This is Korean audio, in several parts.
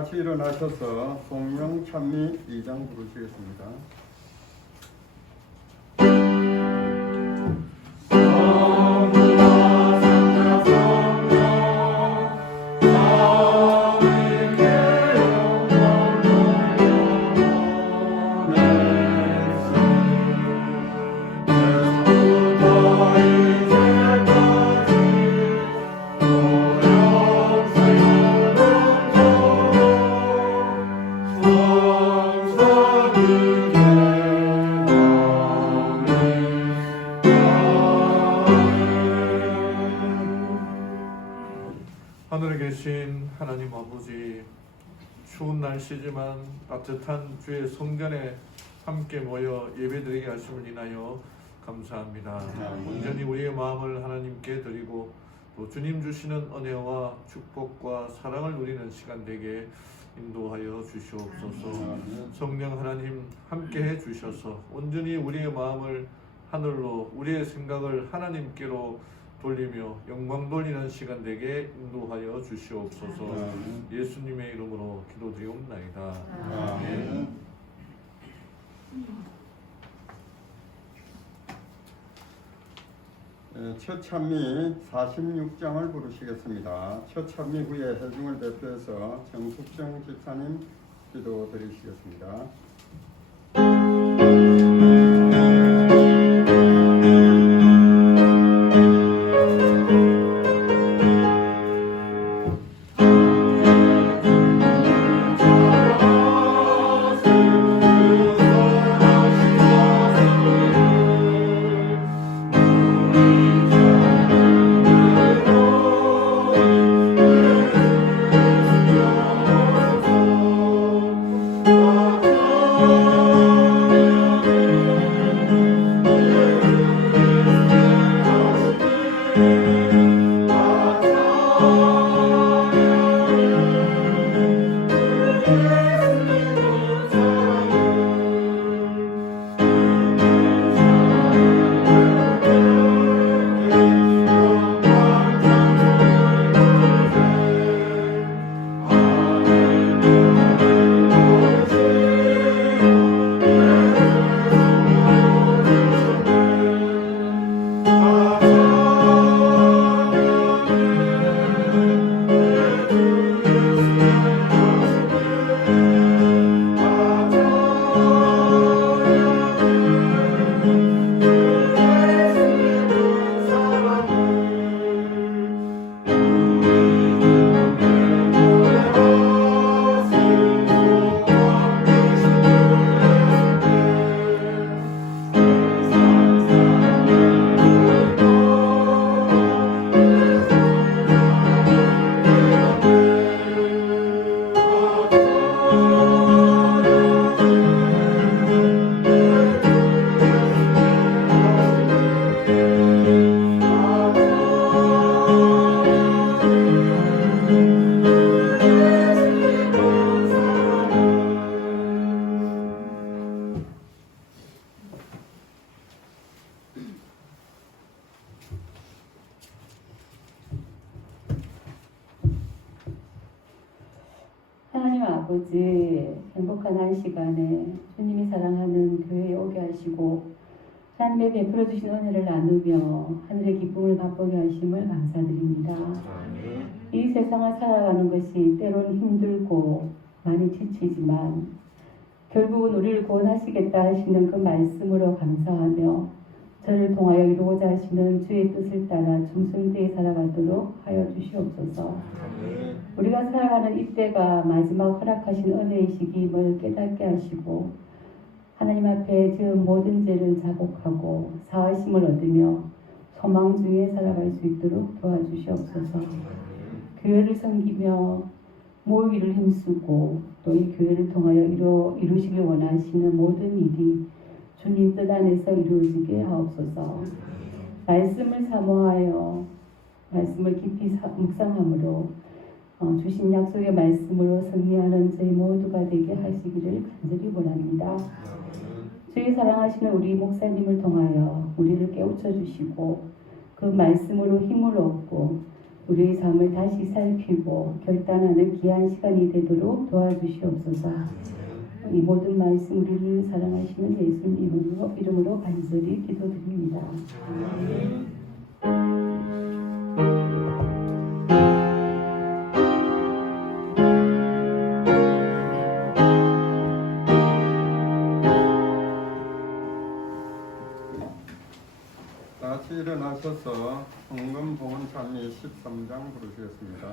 같이 일어나셔서 성령 찬미 2장 부르시겠습니다. 하늘에 계신 하나님 아버지, 추운 날씨지만 따뜻한 주의 성전에 함께 모여 예배드리게 하심을 인하여 감사합니다. 온전히 우리의 마음을 하나님께 드리고 또 주님 주시는 은혜와 축복과 사랑을 누리는 시간 되게 인도하여 주시옵소서. 성령 하나님 함께해 주셔서 온전히 우리의 마음을 하늘로, 우리의 생각을 하나님께로 돌리며 영광 돌리는 시간 되게 인도하여 주시옵소서. 예수님의 이름으로 기도드리옵나이다. 아멘. 첫 찬미 46장을 부르시겠습니다. 첫 찬미 후에 회중을 대표해서 정숙정 집사님 기도 드리시겠습니다. 하나님 아버지, 행복한 한 시간에 주님이 사랑하는 교회에 오게 하시고 하나님의 베풀어 주신 은혜를 나누며 하늘의 기쁨을 맛보게 하심을 감사드립니다. 이 세상을 살아가는 것이 때론 힘들고 많이 지치지만 결국은 우리를 구원하시겠다 하시는 그 말씀으로 감사하며 저를 통하여 이루고자 하시는 주의 뜻을 따라 충성되게 살아가도록 하여 주시옵소서. 우리가 살아가는 이때가 마지막 허락하신 은혜의 시기임을 깨닫게 하시고 하나님 앞에 지은 모든 죄를 자복하고 사하심을 얻으며 소망 중에 살아갈 수 있도록 도와주시옵소서. 교회를 섬기며 모이기를 힘쓰고 또 이 교회를 통하여 이루시길 원하시는 모든 일이 주님 뜻 안에서 이루어지게 하옵소서. 말씀을 사모하여 말씀을 깊이 묵상함으로 주신 약속의 말씀으로 승리하는 저희 모두가 되게 하시기를 간절히 원합니다. 주의 사랑하시는 우리 목사님을 통하여 우리를 깨우쳐 주시고 그 말씀으로 힘을 얻고 우리의 삶을 다시 살피고 결단하는 귀한 시간이 되도록 도와주시옵소서. 이 모든 말씀 우리를 사랑하시는 예수님 이름으로 간절히 기도드립니다. 다시 일어나셔서 헌금 봉헌 찬미 13장 부르시겠습니다.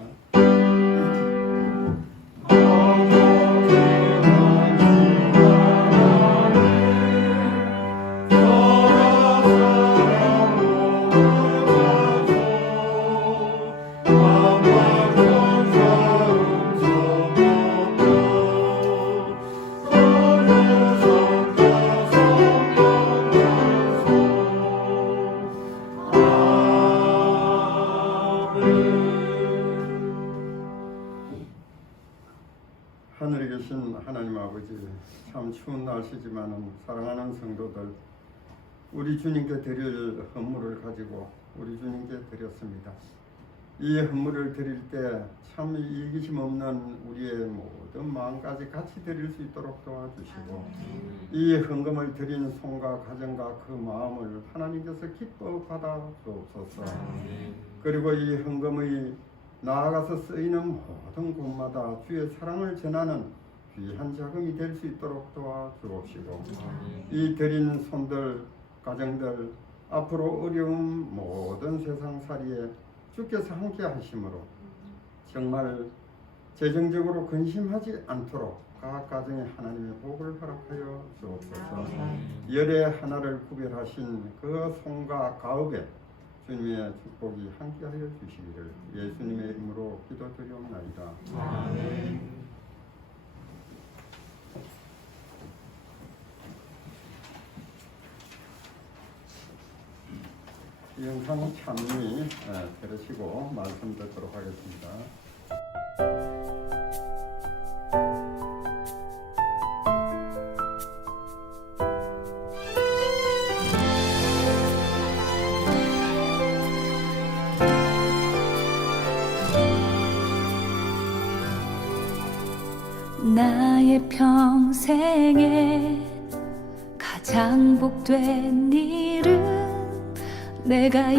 하늘에 계신 하나님 아버지, 참 추운 날씨지만은 사랑하는 성도들, 우리 주님께 드릴 헌물을 가지고 우리 주님께 드렸습니다. 이 헌물을 드릴 때 참 이기심 없는 우리의 모든 마음까지 같이 드릴 수 있도록 도와주시고, 이 헌금을 드린 손과 가정과 그 마음을 하나님께서 기뻐 받아 주옵소서. 그리고 이 헌금의 나아가서 쓰이는 모든 곳마다 주의 사랑을 전하는 귀한 자금이 될 수 있도록 도와주옵시고, 이 드린 손들, 가정들, 앞으로 어려운 모든 세상살이에 주께서 함께 하심으로 정말 재정적으로 근심하지 않도록 각 가정에 하나님의 복을 허락하여 주옵소서. 열의 하나를 구별하신 그 손과 가업에 주님의 축복이 함께하여 주시기를 예수님의 이름으로 기도드리옵나이다. 아멘. 영상 찬미 들으시고 말씀 듣도록 하겠습니다. 나의 평생에 가장 복된 일은 내가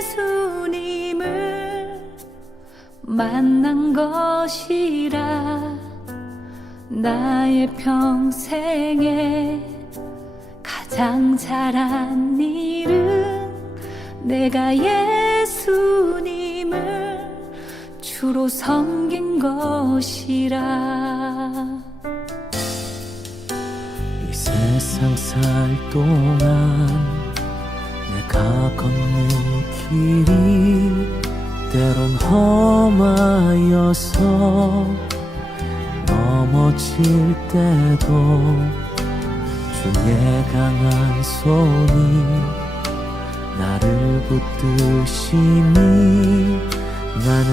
예수님을 만난 것이라. 나의 평생에 가장 잘한 일은 내가 예수님을 주로 섬긴 것이라. 이 세상 살 동안 내가 걷는 길이 때론 험하여서 넘어질 때도 주의 강한 손이 나를 붙드시니 나는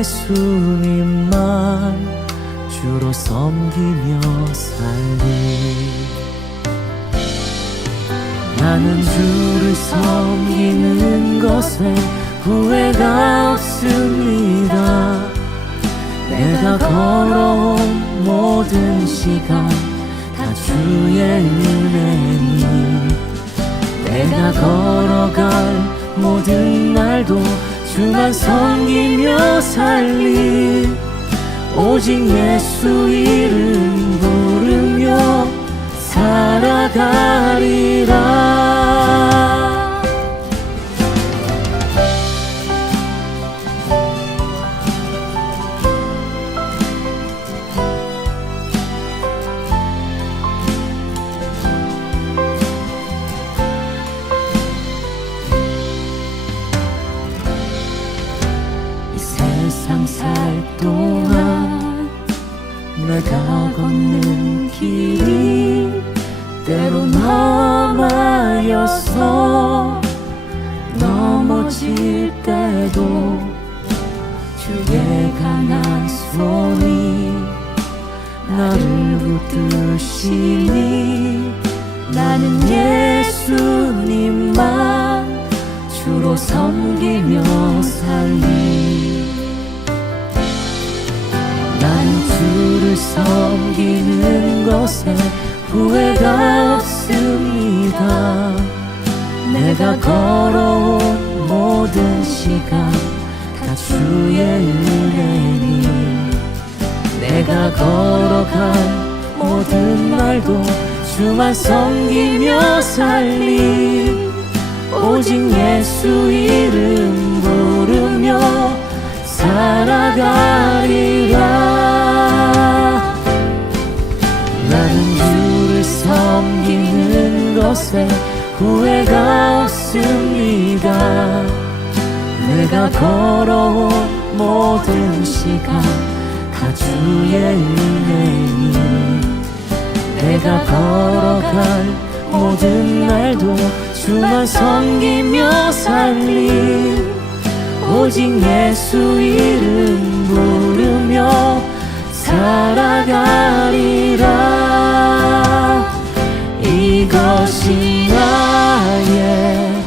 예수님만 주로 섬기며 살리. 나는 주를 섬기는 것에 후회가 없습니다. 내가 걸어온 모든 시간 다 주의 은혜니, 내가 걸어갈 모든 날도 주만 섬기며 살리. 오직 예수 이름 부르며 살아가리라. 이 세상 살 동안 내가 걷는 길이 때론 험하여서 넘어질 때도 주의 강한 손이 나를 붙드시니 나는 예수님만 주로 주로 섬기며 살리. 난 주를 섬기는 것에 후회가 없습니다. 내가 걸어온 모든 시간 다 주의 은혜니, 내가 걸어간 모든 날도 주만 섬기며 살리. 오직 예수 이름 부르며 살아가리라. 나는 주를 섬기는 것에 후회가 없습니다. 내가 걸어온 모든 시간 다 주의 은혜니, 내가 걸어간 모든 날도 주만 섬기며 살리. 오직 예수 이름 부르며 살아가리라. 이것이 나의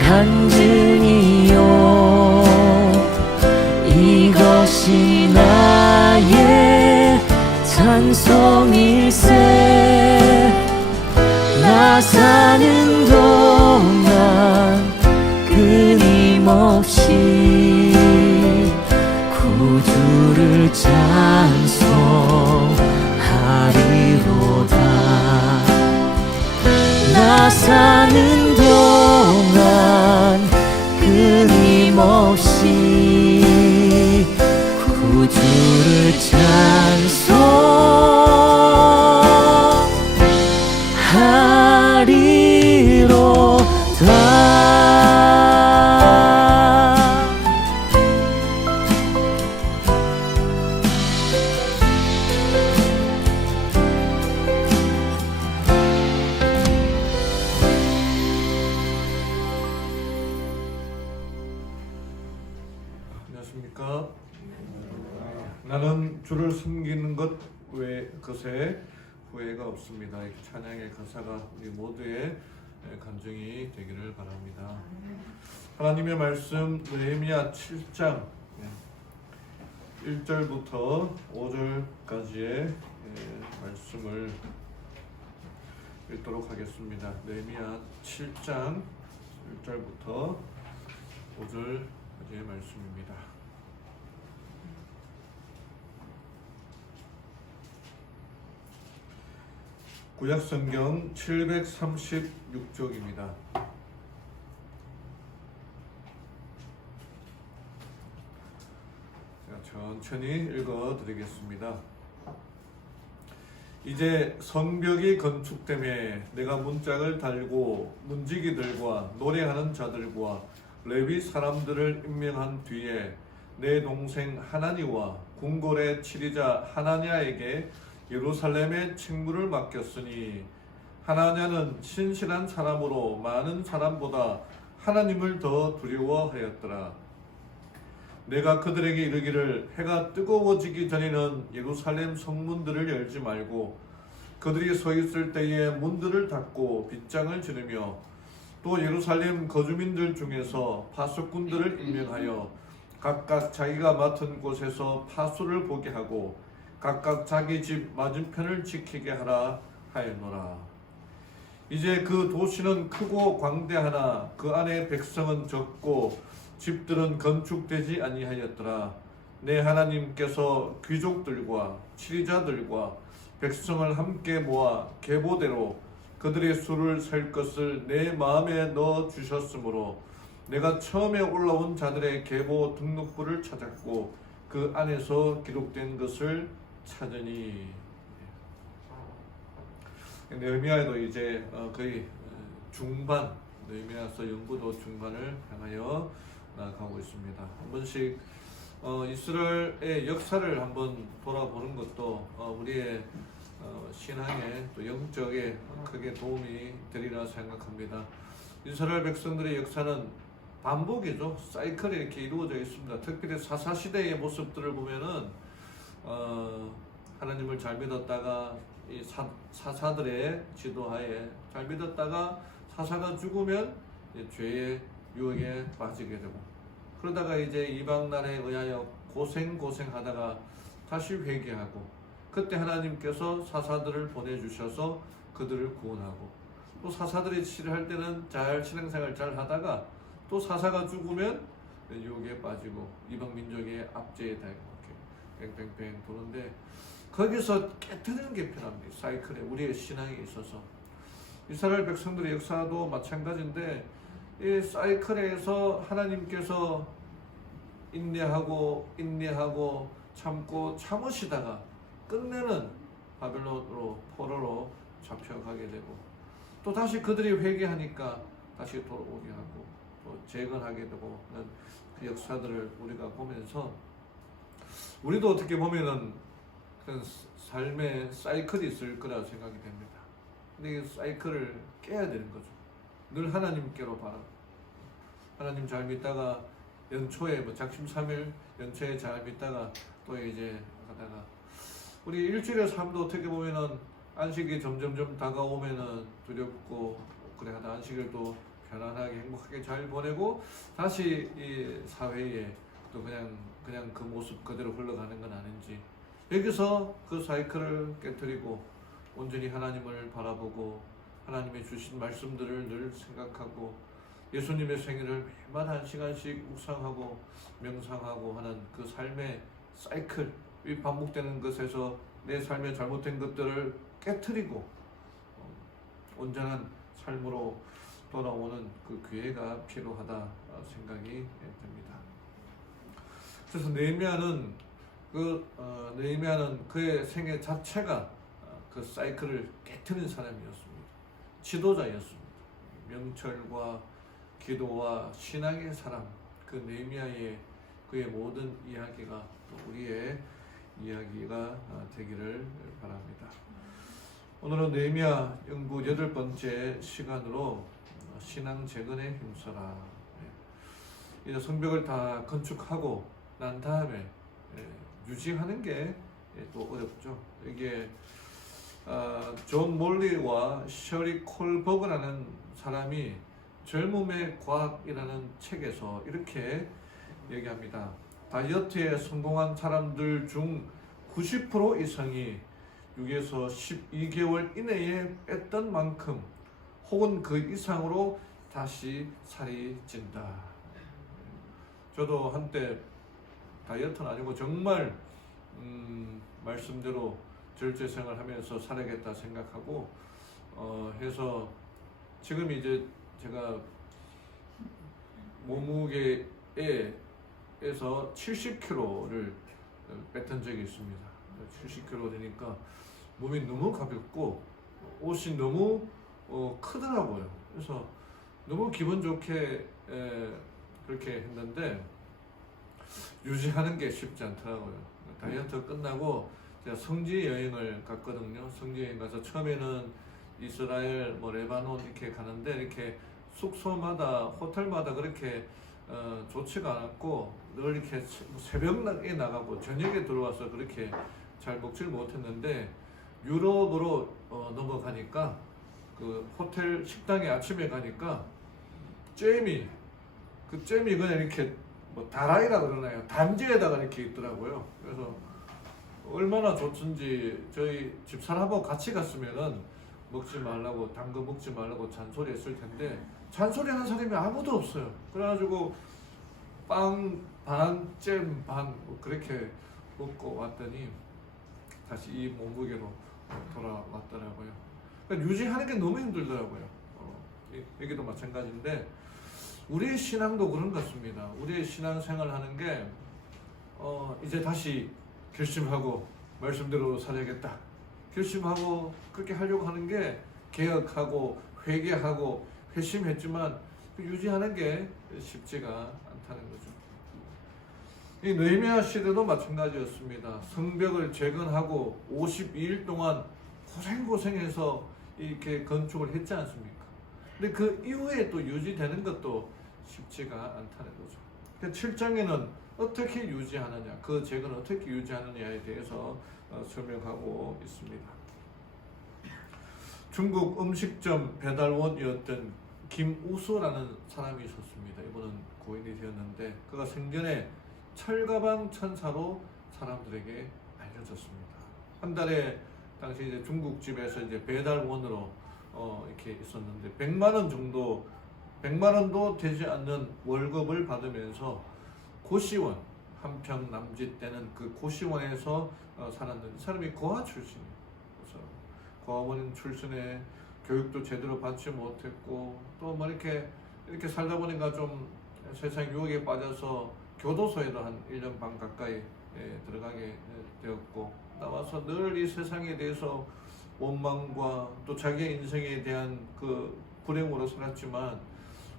간증이요, 이것이 나의 찬송일세. 나 사는 동안 끊임없이 구주를 찬송하리로다. 나 사는 동안 끊임없이 구주를 찬송하리로다. 안녕하십니까? 나는 주를 섬기는 것에 후회가 없습니다. 이 찬양의 가사가 우리 모두의 간증이 되기를 바랍니다. 하나님의 말씀 느헤미야 7장 1절부터 5절까지의 말씀을 읽도록 하겠습니다. 느헤미야 7장 1절부터 5절까지의 말씀입니다. 구약성경 736쪽입니다. 제가 천천히 읽어드리겠습니다. 이제 성벽이 건축됨에 내가 문짝을 달고 문지기들과 노래하는 자들과 레위 사람들을 임명한 뒤에 내 동생 하나니와 궁궐의 치리자 하나냐에게 예루살렘의 책무를 맡겼으니, 하나냐는 신실한 사람으로 많은 사람보다 하나님을 더 두려워하였더라. 내가 그들에게 이르기를 해가 뜨거워지기 전에는 예루살렘 성문들을 열지 말고 그들이 서 있을 때에 문들을 닫고 빗장을 지르며, 또 예루살렘 거주민들 중에서 파수꾼들을 임명하여 각각 자기가 맡은 곳에서 파수를 보게 하고 각각 자기 집 맞은편을 지키게 하라 하였노라. 이제 그 도시는 크고 광대하나 그 안에 백성은 적고 집들은 건축되지 아니하였더라. 내 하나님께서 귀족들과 치리자들과 백성을 함께 모아 계보대로 그들의 수를 셀 것을 내 마음에 넣어 주셨으므로 내가 처음에 올라온 자들의 계보 등록부를 찾았고 그 안에서 기록된 것을 찾으니. 느헤미야도 이제 거의 중반, 느헤미야서 연구도 중반을 향하여 나아가고 있습니다. 한 번씩 이스라엘의 역사를 한번 돌아보는 것도 우리의 신앙에 또 영적에 크게 도움이 되리라 생각합니다. 이스라엘 백성들의 역사는 반복이죠. 사이클이 이렇게 이루어져 있습니다. 특별히 사사시대의 모습들을 보면은 하나님을 잘 믿었다가 이 사사들의 지도하에 잘 믿었다가 사사가 죽으면 죄에 유혹에 빠지게 되고, 그러다가 이제 이방 나라에 의하여 고생하다가 다시 회개하고, 그때 하나님께서 사사들을 보내주셔서 그들을 구원하고, 또 사사들이 치료할 때는 잘 신앙생활 잘 하다가 또 사사가 죽으면 유혹에 빠지고 이방 민족의 압제에 달고 이렇게 뺑뺑뺑 도는데, 거기서 깨트리는 게 필요합니다. 사이클에 우리의 신앙에 있어서 이스라엘 백성들의 역사도 마찬가지인데, 이 사이클에서 하나님께서 인내하고 참으시다가 끝내는 바벨론으로 포로로 잡혀가게 되고, 또 다시 그들이 회개하니까 다시 돌아오게 하고 또 재건하게 되고 하는 그 역사들을 우리가 보면서, 우리도 어떻게 보면은 그런 삶의 사이클이 있을 거라 생각이 됩니다. 근데 이 사이클을 깨야 되는 거죠. 늘 하나님께로 바라. 하나님 잘 믿다가 연초에 뭐 작심삼일 연초에 잘 믿다가 또 이제 가다가, 우리 일주일의 삶도 어떻게 보면은 안식이 점점점 다가오면은 두렵고 그래 하다 안식을 또 편안하게 행복하게 잘 보내고 다시 이 사회에 또 그냥 그 모습 그대로 흘러가는 건 아닌지, 여기서 그 사이클을 깨뜨리고 온전히 하나님을 바라보고 하나님이 주신 말씀들을 늘 생각하고 예수님의 생일을 매일마다 1시간씩 묵상하고 명상하고 하는 그 삶의 사이클, 이 반복되는 것에서 내 삶의 잘못된 것들을 깨트리고 온전한 삶으로 돌아오는 그 기회가 필요하다 생각이 됩니다. 그래서 느헤미야는 그의 생애 자체가 그 사이클을 깨트린 사람이었습니다. 지도자였습니다. 명철과 기도와 신앙의 사람, 그 느헤미야의 그의 모든 이야기가 또 우리의 이야기가 되기를 바랍니다. 오늘은 느헤미야 연구 8번째 시간으로 신앙 재건에 힘써라. 이제 성벽을 다 건축하고 난 다음에 유지하는 게 또 어렵죠. 이게 존 몰리와 셔리 콜버그라는 사람이 젊음의 과학이라는 책에서 이렇게 얘기합니다. 다이어트에 성공한 사람들 중 90% 이상이 6에서 12개월 이내에 뺐던 만큼 혹은 그 이상으로 다시 살이 찐다. 저도 한때 다이어트는 아니고 정말 말씀대로 절제생활 하면서 살아야겠다 생각하고 해서 지금 이제 제가 몸무게에서 70kg를 뺐던 적이 있습니다. 70kg 되니까 몸이 너무 가볍고 옷이 너무 크더라고요. 그래서 너무 기분 좋게 그렇게 했는데 유지하는 게 쉽지 않더라고요. 다이어트 끝나고 제가 성지 여행을 갔거든요. 성지 여행 가서 처음에는 이스라엘, 레바논 이렇게 가는데 이렇게 숙소마다 호텔마다 그렇게 좋지가 않았고 늘 이렇게 새벽에 나가고 저녁에 들어와서 그렇게 잘 먹지를 못했는데 유럽으로 넘어가니까 그 호텔 식당에 아침에 가니까 잼이 그냥 이렇게 다라이라 그러나요? 단지에다가 이렇게 있더라고요. 그래서 얼마나 좋든지 저희 집사람하고 같이 갔으면은 먹지 말라고, 단 거 먹지 말라고 잔소리 했을 텐데 잔소리하는 사람이 아무도 없어요. 그래가지고 빵 반, 잼 반 그렇게 먹고 왔더니 다시 이 몸무게로 돌아왔더라고요. 그러니까 유지하는 게 너무 힘들더라고요. 여기도 마찬가지인데 우리의 신앙도 그런 것 같습니다. 우리의 신앙생활 하는 게 이제 다시 결심하고 말씀대로 살아야겠다. 결심하고 그렇게 하려고 하는 게 개혁하고 회개하고 회심했지만 유지하는 게 쉽지가 않다는 거죠. 이 느헤미야 시대도 마찬가지였습니다. 성벽을 재건하고 52일 동안 고생해서 이렇게 건축을 했지 않습니까? 근데 그 이후에 또 유지되는 것도 쉽지가 않다는 거죠. 7장에는 어떻게 유지하느냐, 그 재건을 어떻게 유지하느냐에 대해서 설명하고 있습니다. 중국 음식점 배달원이었던 김우수라는 사람이 있었습니다. 이분은 고인이 되었는데 그가 생전에 철가방 천사로 사람들에게 알려졌습니다. 한 달에 당시 이제 중국집에서 이제 배달원으로 이렇게 있었는데 100만 원 정도, 100만 원도 되지 않는 월급을 받으면서 고시원, 한평 남짓 되는 그 고시원에서 살았는데 사람이 고아 출신이에요. 그래서 고아원 출신에 교육도 제대로 받지 못했고 또 뭐 이렇게 살다 보니까 좀 세상 유혹에 빠져서 교도소에도 한 1년 반 가까이 들어가게 되었고 나와서 늘 이 세상에 대해서 원망과 또 자기의 인생에 대한 그 불행으로 살았지만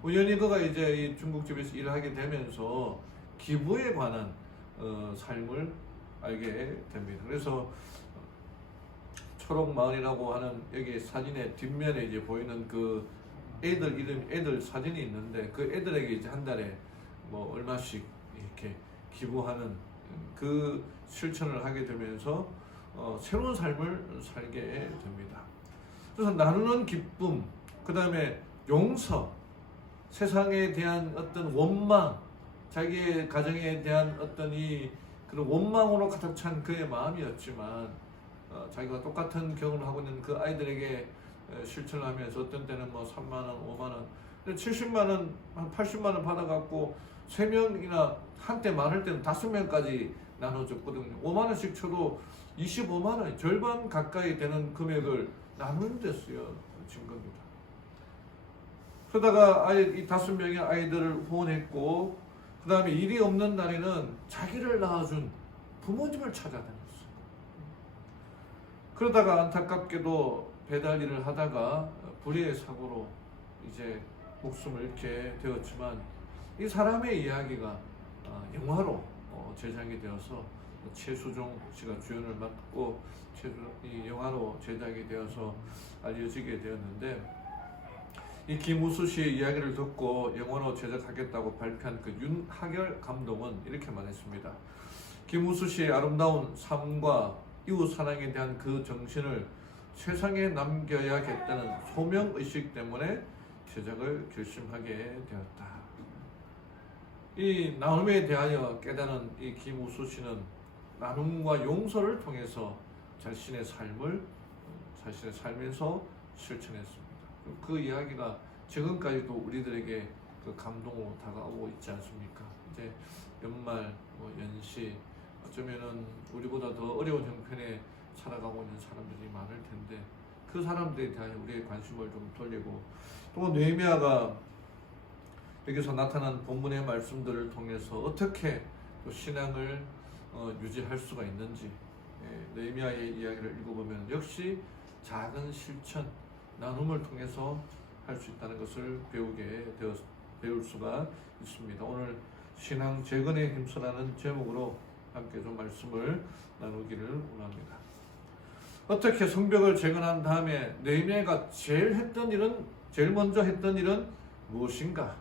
우연히 그가 이제 이 중국집에서 일을 하게 되면서 기부에 관한 삶을 알게 됩니다. 그래서 초록마을이라고 하는 여기 사진의 뒷면에 이제 보이는 그 애들 사진이 있는데 그 애들에게 이제 한 달에 뭐 얼마씩 이렇게 기부하는 그 실천을 하게 되면서 새로운 삶을 살게 됩니다. 그래서 나누는 기쁨, 그 다음에 용서, 세상에 대한 어떤 원망, 자기의 가정에 대한 어떤 이 그런 원망으로 가득 찬 그의 마음이었지만 자기가 똑같은 경험을 하고 있는 그 아이들에게 실천을 하면서 어떤 때는 뭐 3만 원, 5만 원, 70만 원, 한 80만 원 받아갖고 3명이나 한때 많을 때는 5명까지 나눠줬거든요. 5만 원씩 쳐도 25만 원, 절반 가까이 되는 금액을 나누는 데 쓰여진 겁니다. 그러다가 이 5명의 아이들을 후원했고 그 다음에 일이 없는 날에는 자기를 낳아준 부모님을 찾아다녔어요. 그러다가 안타깝게도 배달 일을 하다가 불의의 사고로 이제 목숨을 잃게 되었지만 이 사람의 이야기가 영화로 제작이 되어서 최수종 씨가 주연을 맡고 이 영화로 제작이 되어서 알려지게 되었는데 이 김우수 씨의 이야기를 듣고 영화로 제작하겠다고 발표한 그 윤하결 감독은 이렇게 말했습니다. 김우수 씨의 아름다운 삶과 이웃 사랑에 대한 그 정신을 세상에 남겨야겠다는 소명의식 때문에 제작을 결심하게 되었다. 이 나눔에 대하여 깨달은 이 김우수 씨는 나눔과 용서를 통해서 자신의 삶에서 실천했습니다. 그 이야기가 지금까지도 우리들에게 그 감동으로 다가오고 있지 않습니까? 이제 연말, 연시, 어쩌면은 우리보다 더 어려운 형편에 살아가고 있는 사람들이 많을 텐데 그 사람들에 대한 우리의 관심을 좀 돌리고 또 느헤미야가 여기서 나타난 본문의 말씀들을 통해서 어떻게 또 신앙을 유지할 수가 있는지 느헤미야의 이야기를 읽어보면 역시 작은 실천, 나눔을 통해서 할 수 있다는 것을 배울 수가 있습니다. 오늘 신앙 재건에 힘쓰라는 제목으로 함께 좀 말씀을 나누기를 원합니다. 어떻게 성벽을 재건한 다음에 느헤미야가 제일 먼저 했던 일은 무엇인가?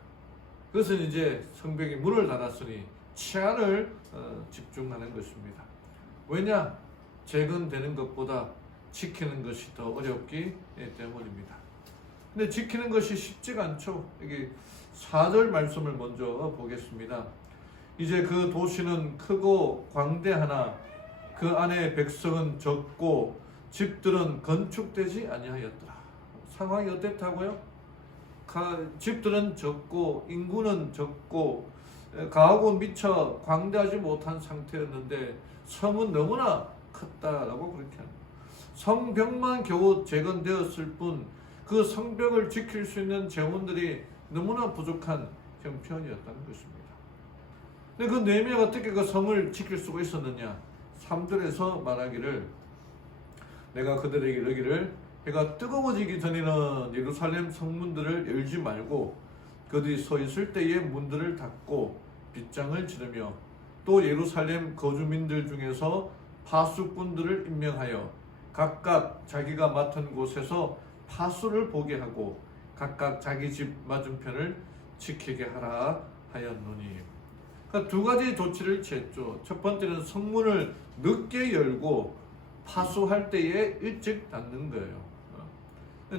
그것은 이제 성벽이 문을 닫았으니 치안을 집중하는 것입니다. 왜냐? 재건되는 것보다 지키는 것이 더 어렵기 때문입니다. 근데 지키는 것이 쉽지가 않죠. 여기 4절 말씀을 먼저 보겠습니다. 이제 그 도시는 크고 광대하나 그 안에 백성은 적고 집들은 건축되지 아니하였더라. 상황이 어땠다고요? 집들은 적고 인구는 적고 가하고 미처 광대하지 못한 상태였는데 성은 너무나 컸다라고 그렇게 합니다. 성벽만 겨우 재건되었을 뿐 그 성벽을 지킬 수 있는 재원들이 너무나 부족한 형편이었다는 것입니다. 근데 그 느헤미야가 어떻게 그 성을 지킬 수가 있었느냐? 3절에서 말하기를 내가 그들에게 이르기를 해가 뜨거워지기 전에는 예루살렘 성문들을 열지 말고 그들이 서 있을 때에 문들을 닫고 빗장을 지르며 또 예루살렘 거주민들 중에서 파수꾼들을 임명하여 각각 자기가 맡은 곳에서 파수를 보게 하고 각각 자기 집 맞은편을 지키게 하라 하였노니. 그러니까 두 가지 조치를 취했죠. 첫 번째는 성문을 늦게 열고 파수할 때에 일찍 닫는 거예요.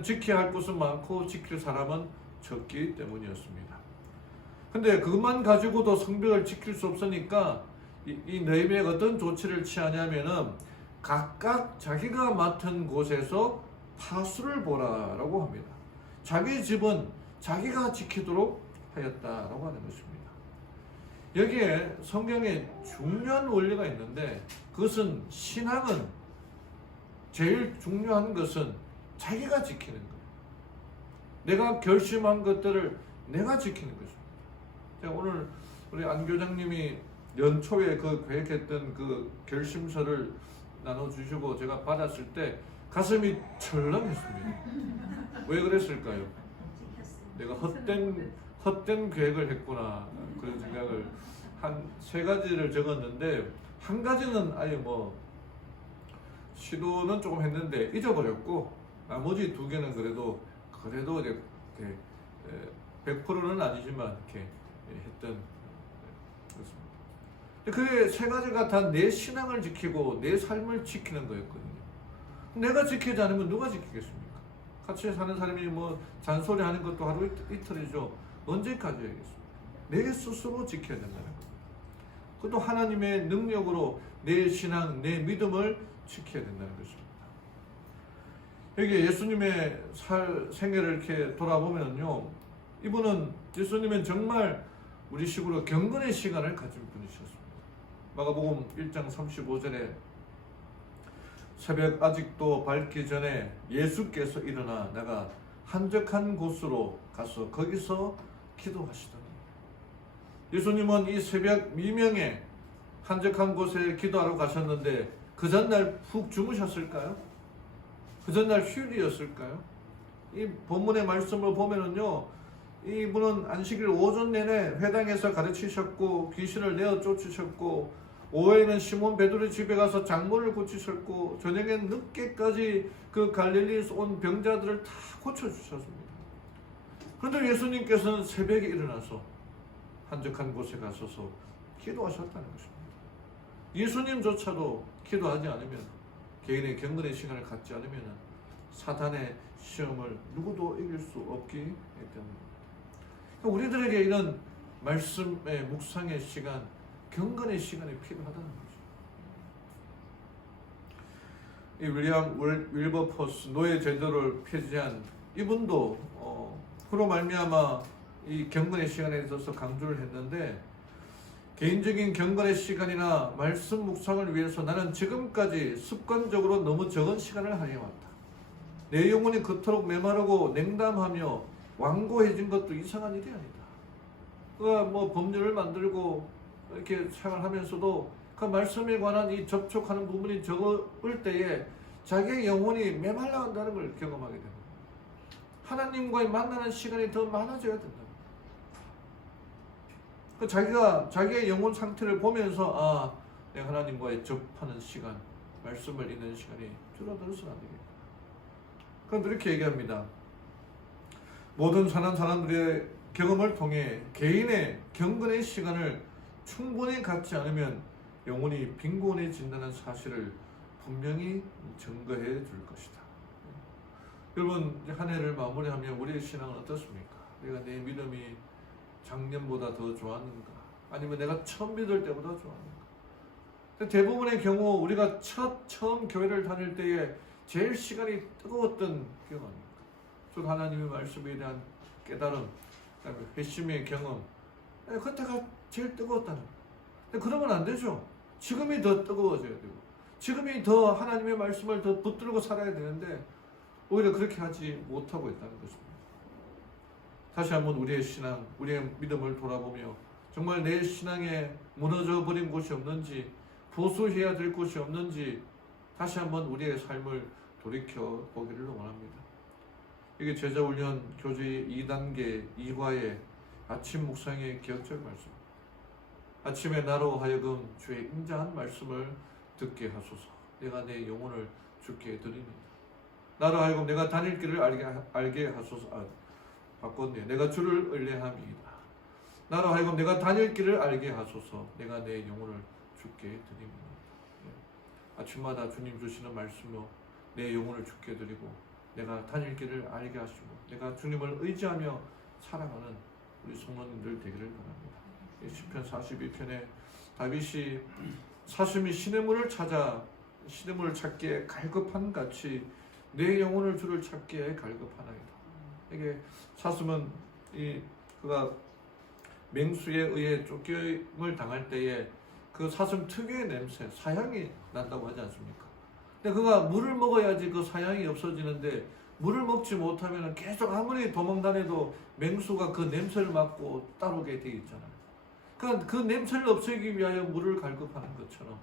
지켜야 할 곳은 많고 지킬 사람은 졌기 때문이었습니다. 근데 그것만 가지고도 성벽을 지킬 수 없으니까 이 느헤미야가 어떤 조치를 취하냐면은 각각 자기가 맡은 곳에서 파수를 보라라고 합니다. 자기 집은 자기가 지키도록 하였다라고 하는 것입니다. 여기에 성경에 중요한 원리가 있는데, 그것은 신앙은 제일 중요한 것은 자기가 지키는 거예요. 내가 결심한 것들을 내가 지키는 것입니다. 제가 오늘 우리 안 교장님이 연초에 그 계획했던 그 결심서를 나눠주시고 제가 받았을 때 가슴이 철렁했습니다. 왜 그랬을까요? 내가 헛된 계획을 했구나, 그런 생각을 한 3가지를 적었는데, 한 가지는 아예 시도는 조금 했는데 잊어버렸고, 나머지 2개는 그래도 이제 100%는 아니지만 이렇게 했던 그렇습니다. 그게 3가지가 다 내 신앙을 지키고 내 삶을 지키는 거였거든요. 내가 지키지 않으면 누가 지키겠습니까? 같이 사는 사람이 잔소리하는 것도 하루 이틀이죠. 언제까지 하겠습니까? 내 스스로 지켜야 된다는 겁니다. 그것도 하나님의 능력으로 내 신앙, 내 믿음을 지켜야 된다는 것입니다. 여기 예수님의 생애를 이렇게 돌아보면요, 이분은 예수님은 정말 우리식으로 경건의 시간을 가진 분이셨습니다. 마가복음 1장 35절에 새벽 아직도 밝기 전에 예수께서 일어나 나가 한적한 곳으로 가서 거기서 기도하시더니, 예수님은 이 새벽 미명에 한적한 곳에 기도하러 가셨는데 그 전날 푹 주무셨을까요? 그 전날 휴일이었을까요? 이 본문의 말씀을 보면은요, 이분은 안식일 오전 내내 회당에서 가르치셨고 귀신을 내어 쫓으셨고, 오후에는 시몬 베드로 집에 가서 장모를 고치셨고, 저녁엔 늦게까지 그 갈릴리에서 온 병자들을 다 고쳐주셨습니다. 그런데 예수님께서는 새벽에 일어나서 한적한 곳에 가서서 기도하셨다는 것입니다. 예수님조차도 기도하지 않으면, 개인의 경건의 시간을 갖지 않으면 사탄의 시험을 누구도 이길 수 없기 때문입니다. 우리들에게 이런 말씀의 묵상의 시간, 경건의 시간이 필요하다는 거죠. 이 윌리엄 윌버포스 노예 제도를 폐지한 이분도 그로 말미암아 이 경건의 시간에 있어서 강조를 했는데, 개인적인 경건의 시간이나 말씀 묵상을 위해서 나는 지금까지 습관적으로 너무 적은 시간을 할애해왔다. 내 영혼이 그토록 메마르고 냉담하며 완고해진 것도 이상한 일이 아니다. 그가 법률을 만들고 이렇게 생활하면서도 그 말씀에 관한 이 접촉하는 부분이 적을 때에 자기의 영혼이 메말라간다는 걸 경험하게 됩니다. 하나님과의 만나는 시간이 더 많아져야 된다. 자기의 영혼 상태를 보면서 내가 하나님과의 접하는 시간, 말씀을 읽는 시간이 줄어들어서는 안 되겠다. 그런데 이렇게 얘기합니다. 모든 사는 사람들의 경험을 통해 개인의 경건의 시간을 충분히 갖지 않으면 영혼이 빈곤해진다는 사실을 분명히 증거해 줄 것이다. 여러분, 한 해를 마무리하면 우리의 신앙은 어떻습니까? 내가 내 믿음이 작년보다 더 좋았는가? 아니면 내가 처음 믿을 때보다 좋았는가? 대부분의 경우 우리가 처음 교회를 다닐 때에 제일 시간이 뜨거웠던 경험입니다. 즉 하나님의 말씀에 대한 깨달음, 그다음에 회심의 경험, 그때가 제일 뜨거웠다는 거예요. 근데 그러면 안 되죠. 지금이 더 뜨거워져야 되고, 지금이 더 하나님의 말씀을 더 붙들고 살아야 되는데 오히려 그렇게 하지 못하고 있다는 것입니다. 다시 한번 우리의 신앙, 우리의 믿음을 돌아보며 정말 내 신앙에 무너져 버린 곳이 없는지, 보수해야 될 곳이 없는지 다시 한번 우리의 삶을 돌이켜 보기를 원합니다. 이게 제자훈련 교제 2단계 2과의 아침 묵상의 기억적 말씀. 아침에 나로 하여금 주의 인자한 말씀을 듣게 하소서. 내가 내 영혼을 주께 드립니다. 나로 하여금 내가 다닐 길을 알게 하소서. 바꿨네요. 내가 주를 의뢰함이다. 나로 하여금 내가 다닐 길을 알게 하소서. 내가 내 영혼을 주께 드립니다. 아침마다 주님 주시는 말씀으로 내 영혼을 주께 드리고 내가 다닐 길을 알게 하시고 내가 주님을 의지하며 살아가는 우리 성도님들 되기를 바랍니다. 시편 42편에 다윗이 사슴이 시냇물을 찾아 시냇물을 찾기에 갈급한 같이 내 영혼을 주를 찾기에 갈급하나이다. 이게 사슴은 그가 맹수에 의해 쫓김을 당할 때에 그 사슴 특유의 냄새, 사향이 난다고 하지 않습니까? 근데 그가 물을 먹어야지 그 사향이 없어지는데 물을 먹지 못하면 계속 아무리 도망다녀도 맹수가 그 냄새를 맡고 따라오게 돼 있잖아요. 그러니까 그 냄새를 없애기 위하여 물을 갈급하는 것처럼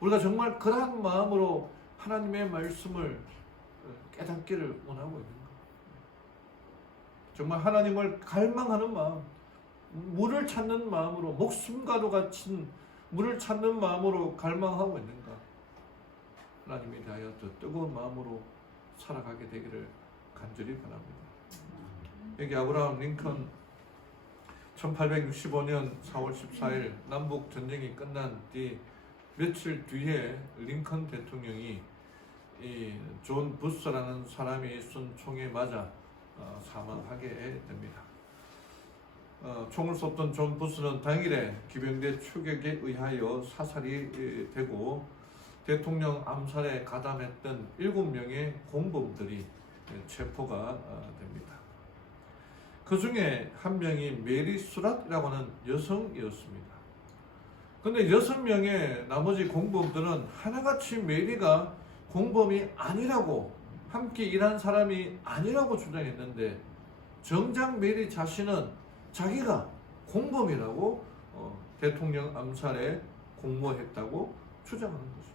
우리가 정말 그러한 마음으로 하나님의 말씀을 깨닫기를 원하고 있는 거예요. 정말 하나님을 갈망하는 마음, 물을 찾는 마음으로, 목숨과도 같은 물을 찾는 마음으로 갈망하고 있는가? 하나님에 대하여 더 뜨거운 마음으로 살아가게 되기를 간절히 바랍니다. 여기 아브라함 링컨 1865년 4월 14일 남북 전쟁이 끝난 뒤 며칠 뒤에 링컨 대통령이 이 존 부스라는 사람이 쏜 총에 맞아 사망하게 됩니다. 총을 쏘던 존 부스는 당일에 기병대 추격에 의하여 사살이 되고 대통령 암살에 가담했던 7명의 공범들이 체포가 됩니다. 그 중에 한 명이 메리 수랏이라고 하는 여성이었습니다. 그런데 6명의 나머지 공범들은 하나같이 메리가 공범이 아니라고, 함께 일한 사람이 아니라고 주장했는데 정작 메리 자신은 자기가 공범이라고 대통령 암살에 공모했다고 주장하는 것입니다.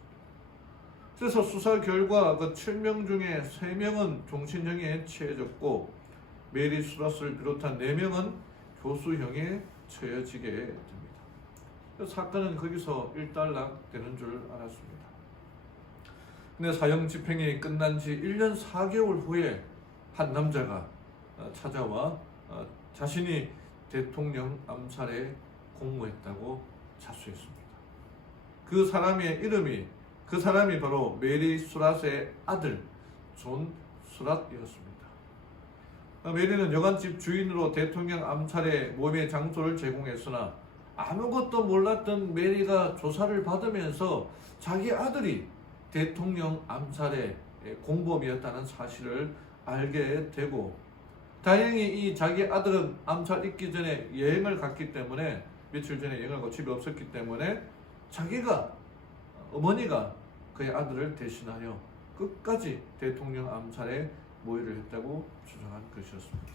그래서 수사 결과 그 7명 중에 3명은 종신형에 처해졌고 메리 수랏을 비롯한 4명은 교수형에 처해지게 됩니다. 사건은 거기서 일단락되는 줄 알았습니다. 근데 사형 집행이 끝난 지 1년 4개월 후에 한 남자가 찾아와 자신이 대통령 암살에 공모했다고 자수했습니다. 그 사람이 바로 메리 수랏의 아들 존 수랏이었습니다. 메리는 여관집 주인으로 대통령 암살의 모임의 장소를 제공했으나 아무것도 몰랐던 메리가 조사를 받으면서 자기 아들이 대통령 암살의 공범이었다는 사실을 알게 되고, 다행히 이 자기 아들은 암살 있기 전에 여행을 갔기 때문에, 며칠 전에 여행을 가고 집에 없었기 때문에 어머니가 그의 아들을 대신하여 끝까지 대통령 암살에 모의를 했다고 주장한 것이었습니다.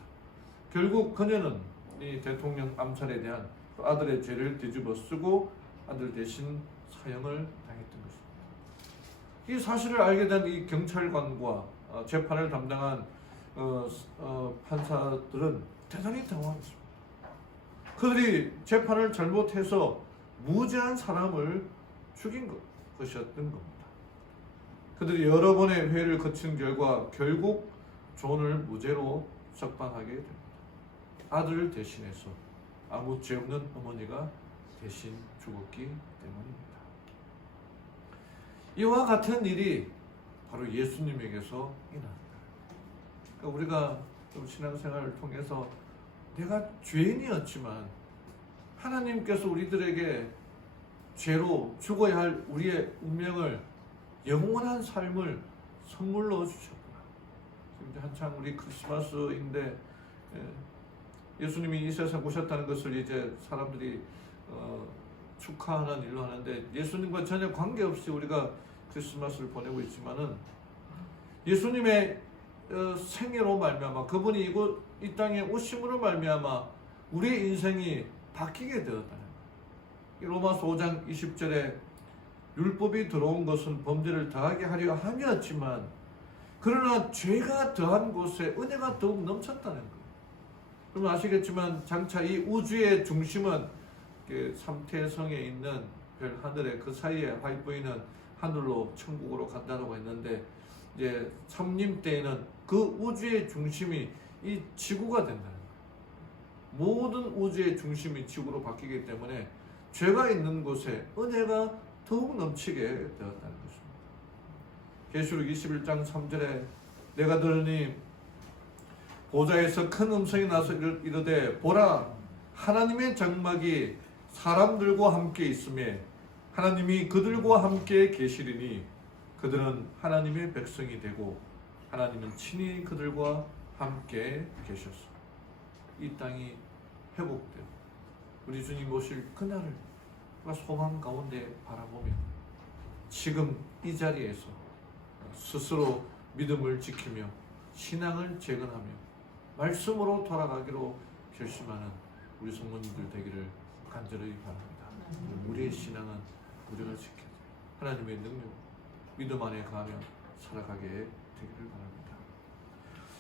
결국 그녀는 이 대통령 암살에 대한 아들의 죄를 뒤집어 쓰고 아들 대신 사형을 당했던 것입니다. 이 사실을 알게 된 이 경찰관과 재판을 담당한 판사들은 대단히 당황했습니다. 그들이 재판을 잘못해서 무죄한 사람을 죽인 것이었던 겁니다. 그들이 여러 번의 회의를 거친 결과 결국 존을 무죄로 석방하게 됩니다. 아들을 대신해서 아무 죄 없는 어머니가 대신 죽었기 때문입니다. 이와 같은 일이 바로 예수님에게서 일어납니다. 그러니까 우리가 좀 신앙생활을 통해서 내가 죄인이었지만 하나님께서 우리들에게 죄로 죽어야 할 우리의 운명을, 영원한 삶을 선물로 주셨구나. 지금 한창 우리 크리스마스인데 예수님이 이 세상 오셨다는 것을 이제 사람들이 축하하는 일로 하는데, 예수님과 전혀 관계없이 우리가 크리스마스를 보내고 있지만은 예수님의 생애로 말미암아, 그분이 이 땅에 오심으로 말미암아 우리의 인생이 바뀌게 되었다는 거예요. 로마서 5장 20절에 율법이 들어온 것은 범죄를 더하게 하려 함이었지만 그러나 죄가 더한 곳에 은혜가 더욱 넘쳤다는 거예요. 여러분 아시겠지만 장차 이 우주의 중심은 삼태성에 있는 별 하늘의 그 사이에 화이트보이는 하늘로 천국으로 간다고 했는데, 이제 삼림 때에는 그 우주의 중심이 이 지구가 된다는 거예요. 모든 우주의 중심이 지구로 바뀌기 때문에 죄가 있는 곳에 은혜가 더욱 넘치게 되었다는 것입니다. 계시록 21장 3절에 내가 들으니 보좌에서 큰 음성이 나서 이르되 보라 하나님의 장막이 사람들과 함께 있음에 하나님이 그들과 함께 계시리니 그들은 하나님의 백성이 되고 하나님은 친히 그들과 함께 계셨소. 이 땅이 회복되고 우리 주님 오실 그날을 우리가 소망 가운데 바라보며 지금 이 자리에서 스스로 믿음을 지키며 신앙을 재건하며 말씀으로 돌아가기로 결심하는 우리 성도님들 되기를 간절히 바랍니다. 우리의 신앙은 우리가 지켜야 돼요. 하나님의 능력, 믿음 안에 가며 살아가게 되기를 바랍니다.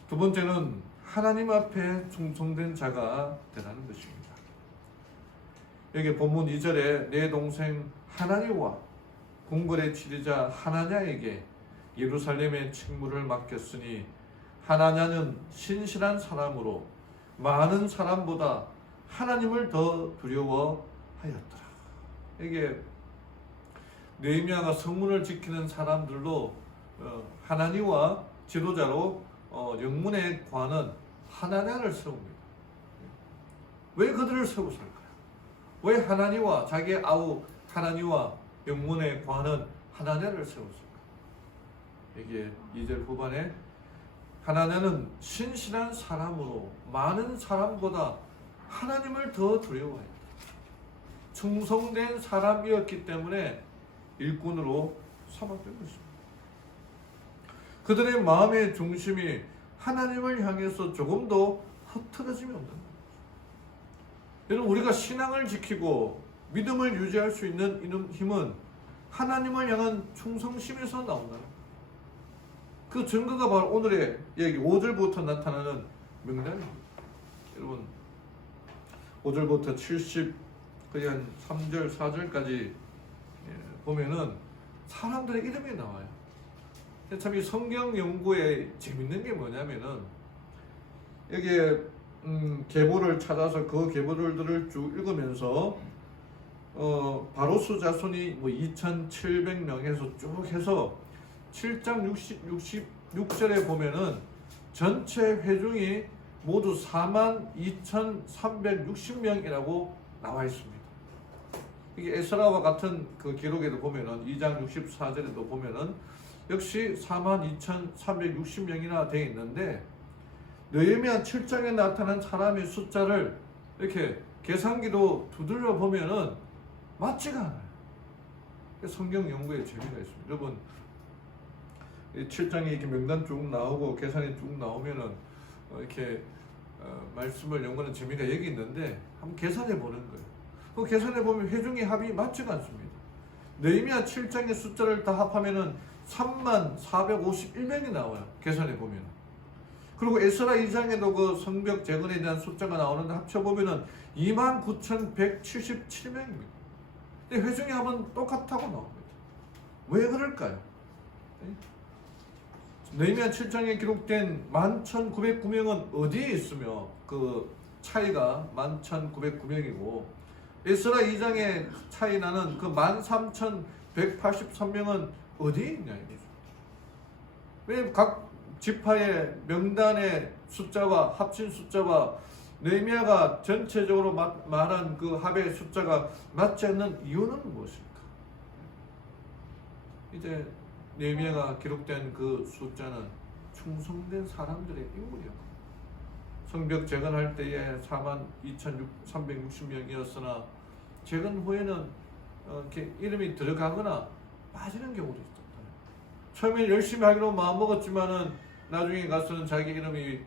두 번째는 하나님 앞에 충성된 자가 되라는 것입니다. 여기 본문 2절에 내 동생 하나니와 궁궐의 지리자 하나냐에게 예루살렘의 책무를 맡겼으니 하나냐는 신실한 사람으로 많은 사람보다 하나님을 더 두려워하였더라. 이게 느헤미야가 성문을 지키는 사람들로 하나니와 지도자로 영문의 관은 하나냐를 세웁니다. 왜 그들을 세웠을까요? 왜 하나니와 자기의 아우 하나니와 영문의 관은 하나냐를 세웠을까요? 이게 2절 후반에 하나냐는 신실한 사람으로 많은 사람보다 하나님을 더 두려워해요. 충성된 사람이었기 때문에 일꾼으로 삼았던 것입니다. 그들의 마음의 중심이 하나님을 향해서 조금도 흐트러짐이 없는 거예요. 여러분, 우리가 신앙을 지키고 믿음을 유지할 수 있는 힘은 하나님을 향한 충성심에서 나온다는 거예요. 그 증거가 바로 오늘의 얘기 5절부터 나타나는 명단입니다. 여러분 5절부터 70 거의 한 3절 4절까지 보면은 사람들의 이름이 나와요. 참 이 성경 연구에 재밌는 게 뭐냐면은 여기에 계보를 찾아서 그 계보들을 쭉 읽으면서 바로스 자손이 뭐 2,700명에서 쭉 해서 7장 66절에 보면은 전체 회중이 모두 42,360명이라고 나와 있습니다. 이게 에스라와 같은 그 기록에도 보면은 2장 64절에도 보면은 역시 42,360명이나 되어 있는데 느헤미야 7장에 나타난 사람의 숫자를 이렇게 계산기로 두들려 보면은 맞지가 않아요. 성경 연구에 재미가 있습니다. 여러분 7장에 이렇게 명단 쭉 나오고 계산이 쭉 나오면은 이렇게 말씀을 연구하는 재미가 여기 있는데 한번 계산해 보는 거예요. 그 계산해 보면 회중의 합이 맞지가 않습니다. 느헤미야 7장의 숫자를 다 합하면은 3451명이 나와요. 계산해 보면. 그리고 에스라 2장에도 그 성벽 재건에 대한 숫자가 나오는데 합쳐 보면은 29,177명입니다. 근데 회중의 합은 똑같다고 나옵니다. 왜 그럴까요? 느헤미야 7장에 기록된 11,909명은 어디에 있으며 그 차이가 11,909명이고 에스라 2장에 차이 나는 그 13,183명은 어디에 있냐 이거죠. 왜 각 지파의 명단의 숫자와 합친 숫자와 느헤미야가 전체적으로 말한 그 합의 숫자가 맞지 않는 이유는 무엇일까? 이제 느헤미야가 기록된 그 숫자는 충성된 사람들의 인물이었고 성벽 재건할 때에 42,360명이었으나 재건 후에는 이렇게 이름이 들어가거나 빠지는 경우도 있었다. 처음에 열심히 하기로 마음먹었지만은 나중에 가서는 자기 이름이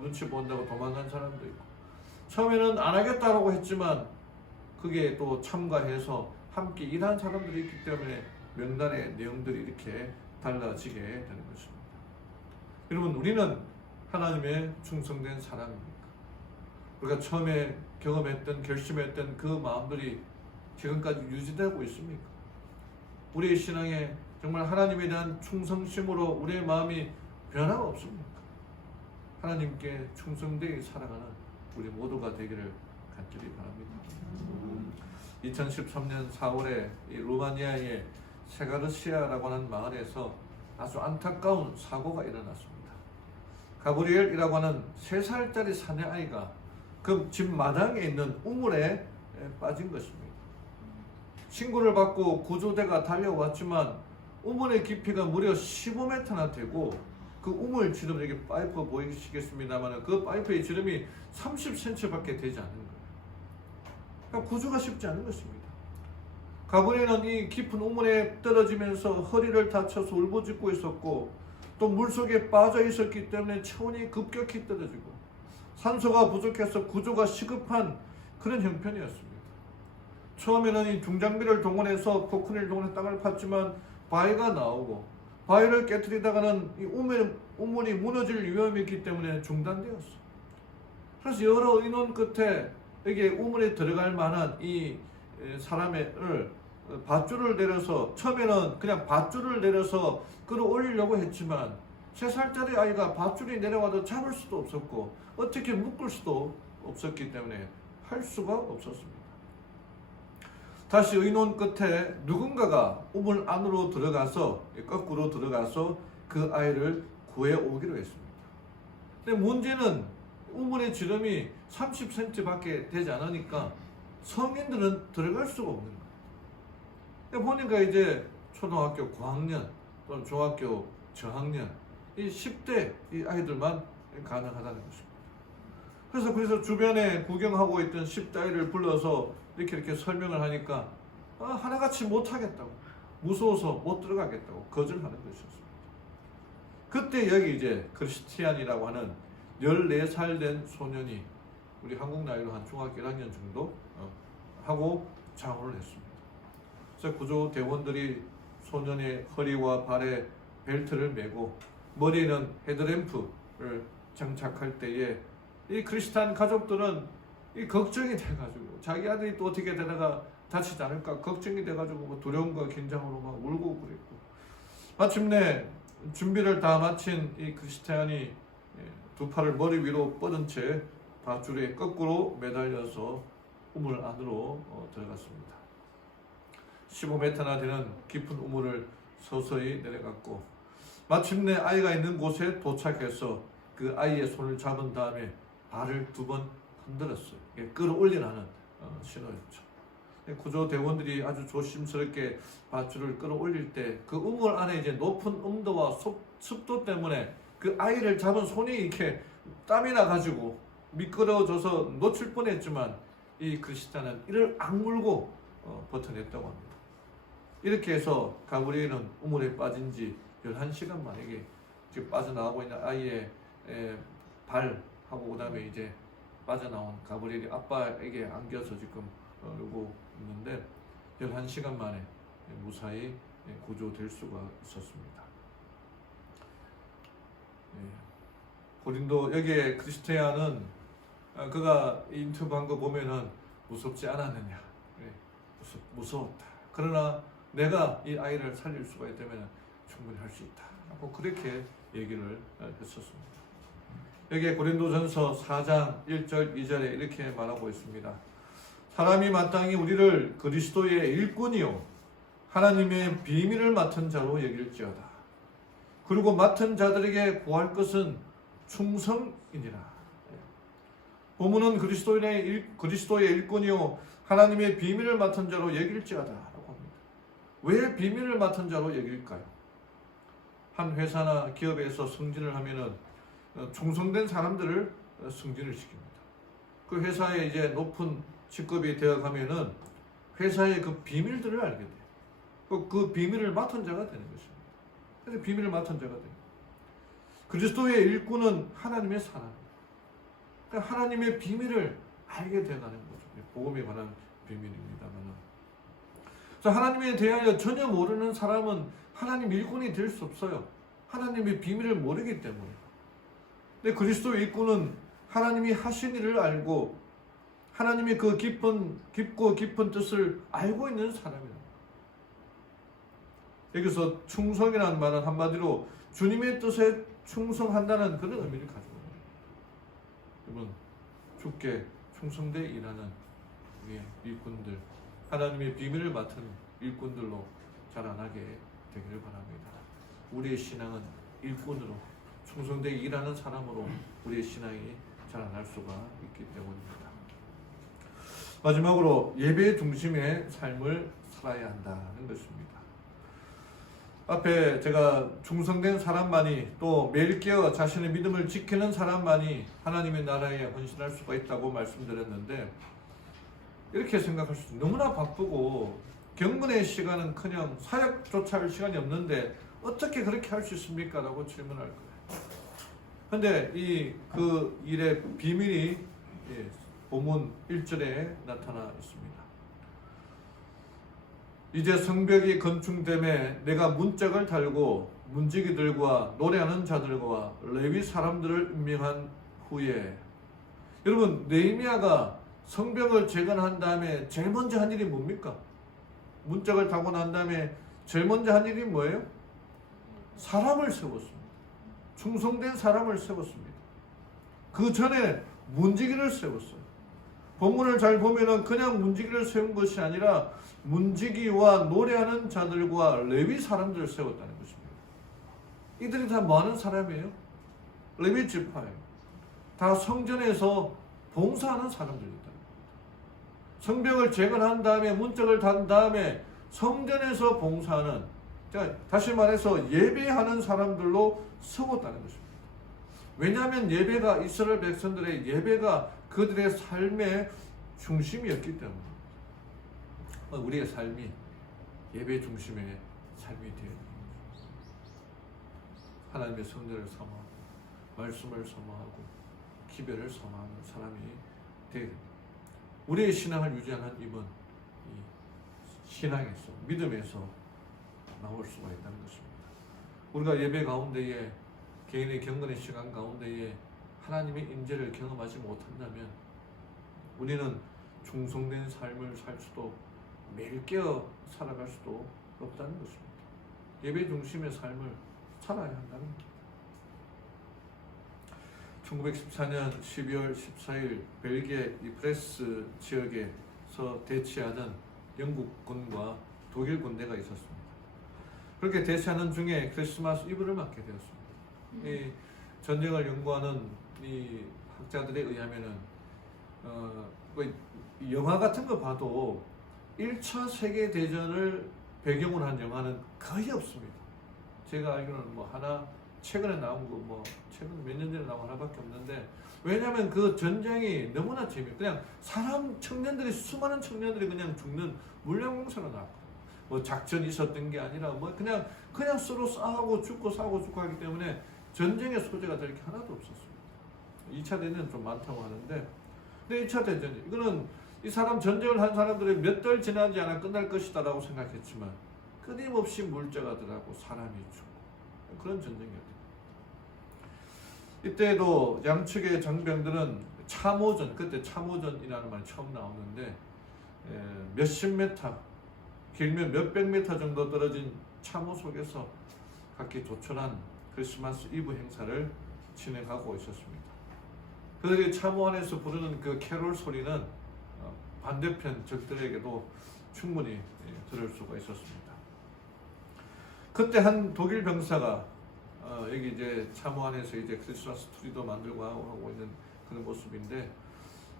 눈치 본다고 도망간 사람도 있고 처음에는 안 하겠다라고 했지만 그게 또 참가해서 함께 일한 사람들이 있기 때문에 명단의 내용들이 이렇게 달라지게 되는 것입니다. 여러분 우리는 하나님의 충성된 사람입니까? 우리가 처음에 경험했던 결심했던 그 마음들이 지금까지 유지되고 있습니까? 우리의 신앙에 정말 하나님에 대한 충성심으로 우리의 마음이 변화가 없습니까? 하나님께 충성되게 살아가는 우리 모두가 되기를 간절히 바랍니다. 2013년 4월에 이 루마니아의 세가르시아라고 하는 마을에서 아주 안타까운 사고가 일어났습니다. 가브리엘이라고 하는 3살짜리 사내 아이가 그 집 마당에 있는 우물에 빠진 것입니다. 신고를 받고 구조대가 달려왔지만 우물의 깊이가 무려 15m나 되고 그 우물 지름, 여기 파이프 보이시겠습니다만 그 파이프의 지름이 30cm밖에 되지 않는 거예요. 그러니까 구조가 쉽지 않은 것입니다. 가브리엘은 이 깊은 우물에 떨어지면서 허리를 다쳐서 울부짖고 있었고 또 물속에 빠져 있었기 때문에 체온이 급격히 떨어지고 산소가 부족해서 구조가 시급한 그런 형편이었습니다. 처음에는 이 중장비를 동원해서 포크레인을 동원해 땅을 팠지만 바위가 나오고 바위를 깨뜨리다가는 이 우물이 무너질 위험이 있기 때문에 중단되었어요. 그래서 여러 인원 끝에 여기에 우물에 들어갈 만한 이 사람을 밧줄을 내려서 처음에는 그냥 밧줄을 내려서 끌어올리려고 했지만 3살짜리 아이가 밧줄이 내려와도 잡을 수도 없었고 어떻게 묶을 수도 없었기 때문에 할 수가 없었습니다. 다시 의논 끝에 누군가가 우물 안으로 들어가서 거꾸로 들어가서 그 아이를 구해 오기로 했습니다. 근데 문제는 우물의 지름이 30cm밖에 되지 않으니까 성인들은 들어갈 수가 없는 거예요. 보니까 이제 초등학교 고학년 또는 중학교 저학년 이 10대 이 아이들만 가능하다는 것입니다. 그래서 주변에 구경하고 있던 10대 아이를 불러서 이렇게 설명을 하니까 하나같이 못하겠다고 무서워서 못 들어가겠다고 거절하는 것이었습니다. 그때 여기 이제 크리스티안이라고 하는 14살 된 소년이 우리 한국 나이로 한 중학교 1학년 정도 하고 장호를 했습니다. 그래서 구조대원들이 소년의 허리와 발에 벨트를 매고 머리에는 헤드램프를 장착할 때에 이 크리스찬 가족들은 이 걱정이 돼가지고 자기 아들이 또 어떻게 되다가 다치지 않을까 걱정이 돼가지고 뭐 두려움과 긴장으로 막 울고 그랬고 마침내 준비를 다 마친 이 크리스찬이 두 팔을 머리 위로 뻗은 채 밧줄에 거꾸로 매달려서 우물 안으로 들어갔습니다. 15m나 되는 깊은 우물을 서서히 내려갔고 마침내 아이가 있는 곳에 도착해서 그 아이의 손을 잡은 다음에 발을 2번 흔들었어요. 이게 끌어올리라는 신호였죠. 구조대원들이 아주 조심스럽게 밧줄을 끌어올릴 때 그 우물 안에 이제 높은 온도와 습도 때문에 그 아이를 잡은 손이 이렇게 땀이 나가지고 미끄러져서 놓칠 뻔했지만 이 크리스찬은 이를 악물고 버텨냈다고 합니다. 이렇게 해서 가브리엘은 우물에 빠진 지 11시간 만에 지금 빠져나가고 있는 아이의 발하고 그 다음에 이제 빠져나온 가브리엘이 아빠에게 안겨서 지금 이러고 있는데 11시간 만에 무사히 구조될 수가 있었습니다. 고린도 여기에 크리스티안은 그가 인터뷰한 거 보면은 무섭지 않았느냐, 무서웠다. 그러나 내가 이 아이를 살릴 수가 있다면 충분히 할 수 있다. 하고 그렇게 얘기를 했었습니다. 여기에 고린도전서 4장 1절 2절에 이렇게 말하고 있습니다. 사람이 마땅히 우리를 그리스도의 일꾼이요 하나님의 비밀을 맡은 자로 여길지어다. 그리고 맡은 자들에게 구할 것은 충성이니라. 본문은 그리스도의 일꾼이요 하나님의 비밀을 맡은 자로 여길지어다 라고 합니다. 왜 비밀을 맡은 자로 여길까요? 한 회사나 기업에서 승진을 하면은 충성된 사람들을 승진을 시킵니다. 그 회사에 이제 높은 직급이 되어 가면은 회사의 그 비밀들을 알게 돼요. 그 비밀을 맡은 자가 되는 것입니다. 그래서 비밀을 맡은 자가 돼요. 그리스도의 일꾼은 하나님의 사람이에요. 그러니까 하나님의 비밀을 알게 되어가는 거죠. 복음에 관한 비밀입니다만. 하나님에 대하여 전혀 모르는 사람은 하나님 일꾼이 될 수 없어요. 하나님의 비밀을 모르기 때문에. 근데 그리스도 일꾼은 하나님이 하신 일을 알고 하나님의 그 깊고 깊은 뜻을 알고 있는 사람이에요. 여기서 충성이라는 말은 한마디로 주님의 뜻에 충성한다는 그런 의미를 가지고 있습니다. 여러분, 주께 충성되어 일하는 우리의 일꾼들, 하나님의 비밀을 맡은 일꾼들로 자라나게 되기를 바랍니다. 우리의 신앙은 일꾼으로 충성되게 일하는 사람으로 우리의 신앙이 자라날 수가 있기 때문입니다. 마지막으로 예배 중심의 삶을 살아야 한다는 것입니다. 앞에 제가 충성된 사람만이 또 매일 깨어 자신의 믿음을 지키는 사람만이 하나님의 나라에 헌신할 수가 있다고 말씀드렸는데, 이렇게 생각할 수 있어요. 너무나 바쁘고 경건의 시간은커녕 사역조차 할 시간이 없는데 어떻게 그렇게 할 수 있습니까? 라고 질문할 거예요. 근데 그 일의 비밀이 본문 1절에 나타나 있습니다. 이제 성벽이 건축됨에 내가 문짝을 달고 문지기들과 노래하는 자들과 레위 사람들을 임명한 후에, 여러분 느헤미야가 성벽을 재건한 다음에 제일 먼저 한 일이 뭡니까? 문짝을 달고 난 다음에 제일 먼저 한 일이 뭐예요? 사람을 세웠습니다. 충성된 사람을 세웠습니다. 그 전에 문지기를 세웠어요. 본문을 잘 보면은 그냥 문지기를 세운 것이 아니라 문지기와 노래하는 자들과 레위 사람들을 세웠다는 것입니다. 이들이 다 뭐 하는 사람이에요? 레위 지파예요. 다 성전에서 봉사하는 사람들이다. 성벽을 재건한 다음에 문짝을 단 다음에 성전에서 봉사하는, 다시 말해서 예배하는 사람들로 세웠다는 것입니다. 왜냐하면 예배가 이스라엘 백성들의 예배가 그들의 삶의 중심이었기 때문입니다. 우리의 삶이 예배 중심의 삶이 되어야 됩니다. 하나님의 성전을 사모하고 말씀을 사모하고 기별을 사모하는 사람이 되어야 됩니다. 우리의 신앙을 유지하는 힘은 이 신앙에서, 믿음에서 나올 수가 있다는 것입니다. 우리가 예배 가운데에, 개인의 경건의 시간 가운데에 하나님의 임재를 경험하지 못한다면 우리는 충성된 삶을 살 수도, 매일 깨어 살아갈 수도 없다는 것입니다. 예배 중심의 삶을 살아야 한다는 겁니다. 1914년 12월 14일 벨기에 이프레스 지역에서 대치하는 영국군과 독일 군대가 있었습니다. 그렇게 대치하는 중에 크리스마스 이브를 맞게 되었습니다. 이 전쟁을 연구하는 이 학자들에 의하면은 영화 같은 거 봐도 1차 세계 대전을 배경으로 한 영화는 거의 없습니다. 제가 알기로는 뭐 하나 최근에 나온 거, 뭐 최근 몇 년 전에 나온 하나밖에 없는데, 왜냐하면 그 전쟁이 너무나 그냥 청년들이, 수많은 청년들이 그냥 죽는 물량공사로 나왔거든요. 뭐 작전이 있었던 게 아니라 뭐 그냥 서로 싸우고 죽고 하기 때문에 전쟁의 소재가 될 게 하나도 없었습니다. 2차 대전은 좀 많다고 하는데, 근데 2차 대전, 이거는 이 사람 전쟁을 한 사람들이 몇 달 지나지 않아 끝날 것이다라고 생각했지만 끊임없이 물자가 들어가고 사람이 죽고 그런 전쟁이었죠. 이때도 양측의 장병들은 참호전, 그때 참호전이라는 말이 처음 나오는데 몇십 메타, 길면 몇백 메타 정도 떨어진 참호 속에서 각기 조촐한 크리스마스 이브 행사를 진행하고 있었습니다. 그들이 참호 안에서 부르는 그 캐롤 소리는 반대편 적들에게도 충분히 들을 수가 있었습니다. 그때 한 독일 병사가 여기 이제 참호 안에서 이제 크리스마스 트리도 만들고 하고 있는 그런 모습인데,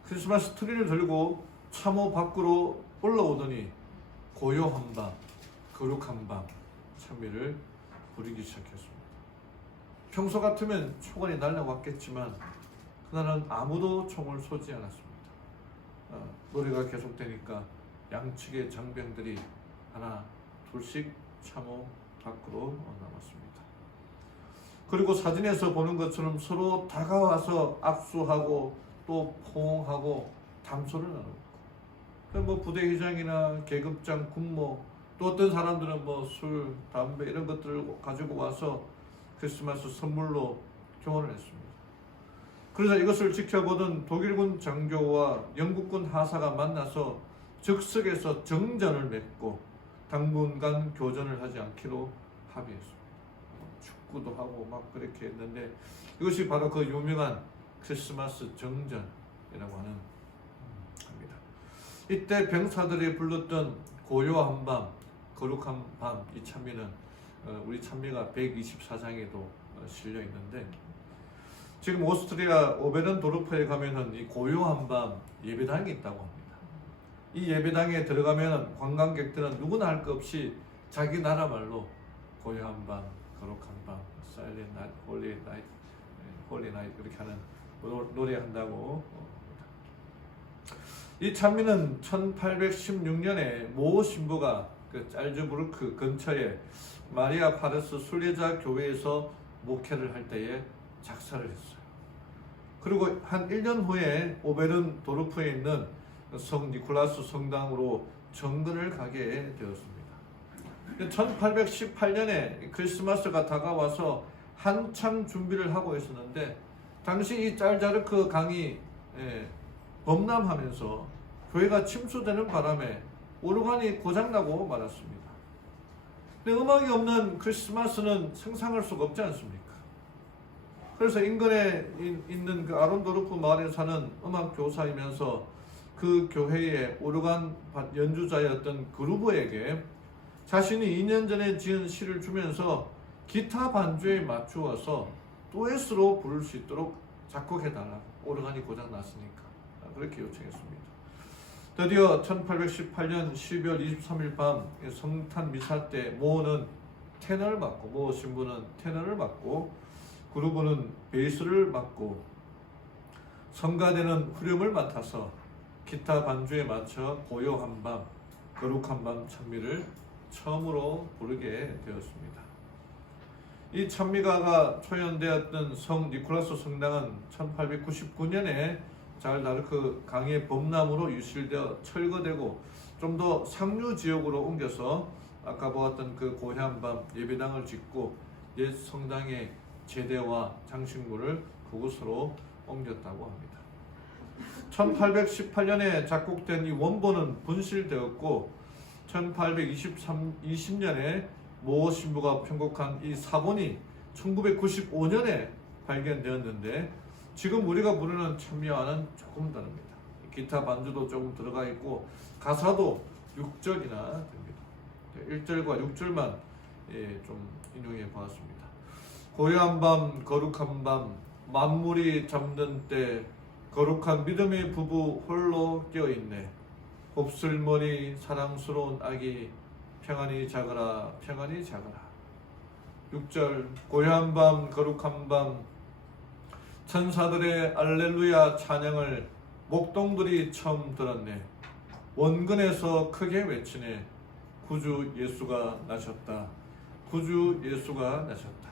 크리스마스 트리를 들고 참호 밖으로 올라오더니 고요한 밤, 거룩한 밤 찬미를 부르기 시작했습니다. 평소 같으면 총알이 날라왔겠지만 그날은 아무도 총을 쏘지 않았습니다. 노래가 계속되니까 양측의 장병들이 하나 둘씩 참호 밖으로 나왔습니다. 그리고 사진에서 보는 것처럼 서로 다가와서 악수하고 또 포옹하고 담소를 나누고, 뭐 부대회장이나 계급장, 군모, 또 어떤 사람들은 뭐 술, 담배 이런 것들을 가지고 와서 크리스마스 선물로 교환을 했습니다. 그러자 이것을 지켜보던 독일군 장교와 영국군 하사가 만나서 즉석에서 정전을 맺고 당분간 교전을 하지 않기로 합의했습니다. 축구도 하고 막 그렇게 했는데, 이것이 바로 그 유명한 크리스마스 정전이라고 하는 겁니다. 이때 병사들이 불렀던 고요한 밤, 거룩한 밤, 이 찬미는 우리 찬미가 124장에도 실려 있는데, 지금 오스트리아 오베른도르프에 가면은 이 고요한 밤 예배당이 있다고 합니다. 이 예배당에 들어가면 관광객들은 누구나 할 것 없이 자기 나라 말로 고요한 밤, 거룩한 밤, Silent Night, Holy Night, Holy Night 이렇게 하는 노래한다고. 이 찬미는 1816년에 모 신부가 그 짤즈부르크 근처에 마리아 파르스 순례자 교회에서 목회를 할 때에 작사를 했어요. 그리고 한 1년 후에 오베른 도르프에 있는 성 니콜라스 성당으로 정근을 가게 되었습니다. 1818년에 크리스마스가 다가와서 한참 준비를 하고 있었는데, 당시 이 짤자르크 강이 범람하면서 교회가 침수되는 바람에 오르간이 고장나고 말았습니다. 근데 음악이 없는 크리스마스는 상상할 수가 없지 않습니까? 그래서 인근에 있는 그 아론도르프 마을에 사는 음악 교사이면서 그 교회의 오르간 연주자였던 그루브에게 자신이 2년 전에 지은 시를 주면서 기타 반주에 맞추어서 듀엣으로 부를 수 있도록 작곡해달라고, 오르간이 고장났으니까 그렇게 요청했습니다. 드디어 1818년 12월 23일 밤 성탄 미사 때 모는 테너를 맡고, 모 신부는 테너를 맡고, 그루브는 베이스를 맡고, 성가대는 후렴을 맡아서 기타 반주에 맞춰 고요한 밤, 거룩한 밤 찬미를 처음으로 부르게 되었습니다. 이 찬미가가 초연되었던 성 니콜라스 성당은 1899년에 잘다르크 강의 범람으로 유실되어 철거되고 좀 더 상류 지역으로 옮겨서 아까 보았던 그 고요한 밤 예배당을 짓고 옛 성당의 제대와 장식물을 그곳으로 옮겼다고 합니다. 1818년에 작곡된 이 원본은 분실되었고 1820년에 모 신부가 편곡한 이 사본이 1995년에 발견되었는데, 지금 우리가 부르는 찬미와는 조금 다릅니다. 기타 반주도 조금 들어가 있고 가사도 6절이나 됩니다. 1절과 6절만 좀 인용해 보았습니다. 고요한 밤, 거룩한 밤, 만물이 잠든 때 거룩한 믿음의 부부 홀로 깨어있네. 곱슬머리 사랑스러운 아기 평안히 자거라, 평안히 자거라. 6절 고요한 밤, 거룩한 밤, 천사들의 알렐루야 찬양을 목동들이 처음 들었네. 원근에서 크게 외치네. 구주 예수가 나셨다. 구주 예수가 나셨다.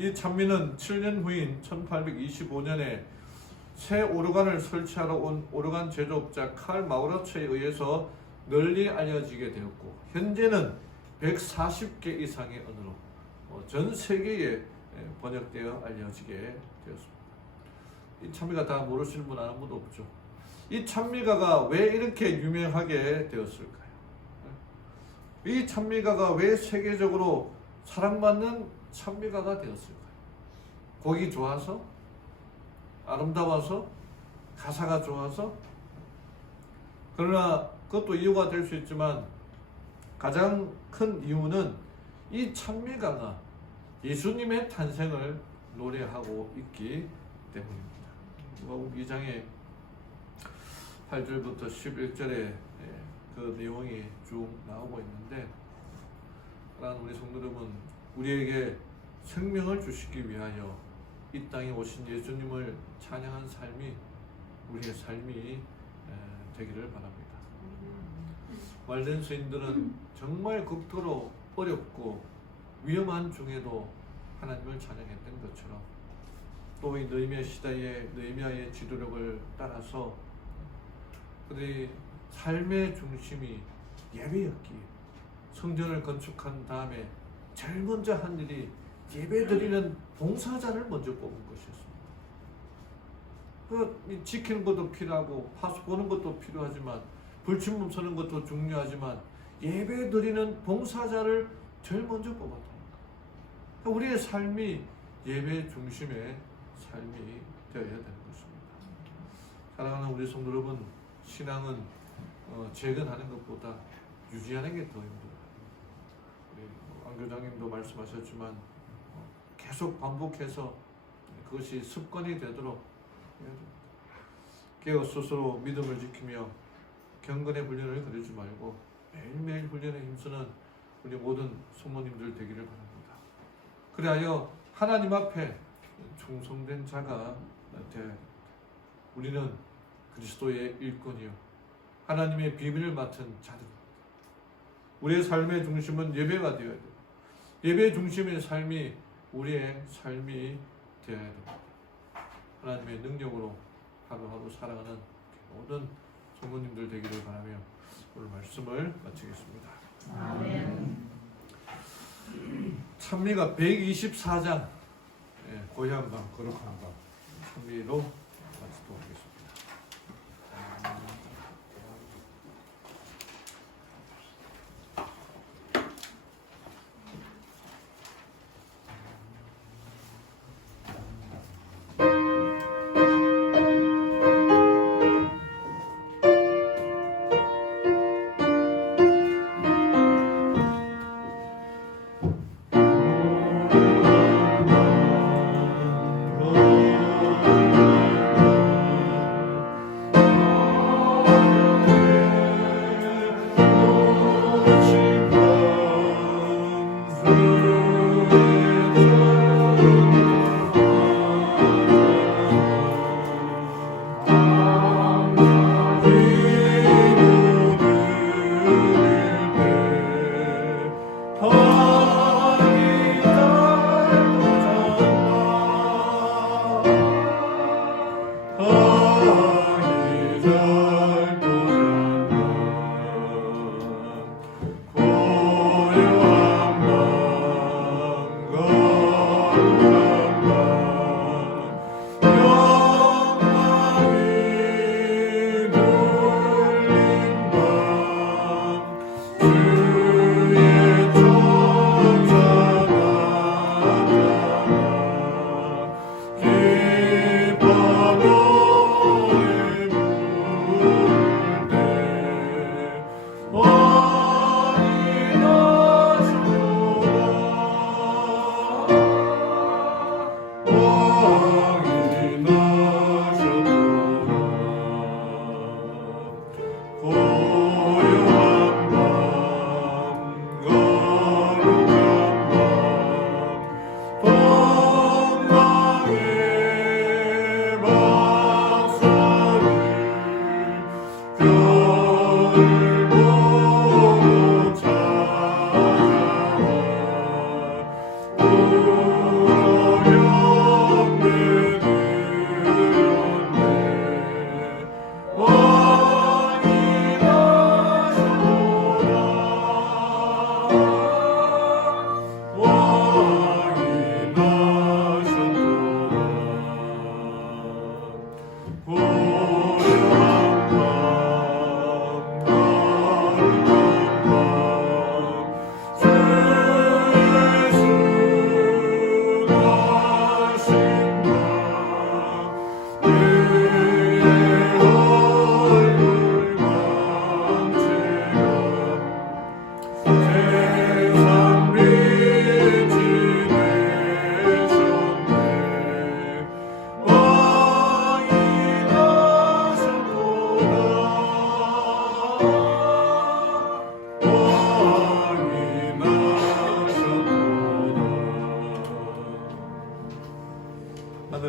이 찬미는 7년 후인 1825년에 새 오르간을 설치하러 온 오르간 제조업자 칼 마우라츠에 의해서 널리 알려지게 되었고, 현재는 140개 이상의 언어로 전 세계에 번역되어 알려지게 되었습니다. 이 찬미가 다 모르시는 분 아무도 없죠. 이 찬미가가 왜 이렇게 유명하게 되었을까요? 이 찬미가가 왜 세계적으로 사랑받는 찬미가가 되었을까요? 곡이 좋아서? 아름다워서? 가사가 좋아서? 그러나 그것도 이유가 될 수 있지만 가장 큰 이유는 이 찬미가가 예수님의 탄생을 노래하고 있기 때문입니다. 누가복음 2장의 8절부터 11절에 그 내용이 쭉 나오고 있는데, 사랑하는 우리 성도 여러분, 우리에게 생명을 주시기 위하여 이 땅에 오신 예수님을 찬양한 삶이 우리의 삶이 되기를 바랍니다. 왈덴스인들은 정말 극도로 어렵고 위험한 중에도 하나님을 찬양했던 것처럼, 또 이 느헤미야 시대의 느헤미야의 지도력을 따라서 그들이 삶의 중심이 예배였기에 성전을 건축한 다음에 제일 먼저 한 일이 예배드리는 봉사자를 먼저 뽑은 것이었습니다. 지키는 것도 필요하고 파수 보는 것도 필요하지만 불침문 서는 것도 중요하지만 예배드리는 봉사자를 제일 먼저 뽑았다. 우리의 삶이 예배 중심의 삶이 되어야 되는 것입니다. 사랑하는 우리 성도 여러분, 신앙은 재건하는 것보다 유지하는 게 더 힘들어요. 우리 안 교장님도 말씀하셨지만 계속 반복해서 그것이 습관이 되도록 해야 됩니다. 깨어 스스로 믿음을 지키며 경건의 훈련을 거르지 말고 매일매일 훈련에 힘쓰는 우리 모든 성모님들 되기를 바랍니다. 그리하여 하나님 앞에 충성된 자가 되어야 됩니다. 우리는 그리스도의 일꾼이요 하나님의 비밀을 맡은 자들입니다. 우리의 삶의 중심은 예배가 되어야 됩니다. 예배 중심의 삶이 우리의 삶이 되어야 됩니다. 하나님의 능력으로 하루하루 살아가는 모든 성도님들 되기를 바라며 오늘 말씀을 마치겠습니다. 아멘. 찬미가 124장 고향 방 거룩한 방 찬미로 마치도록 하겠습니다.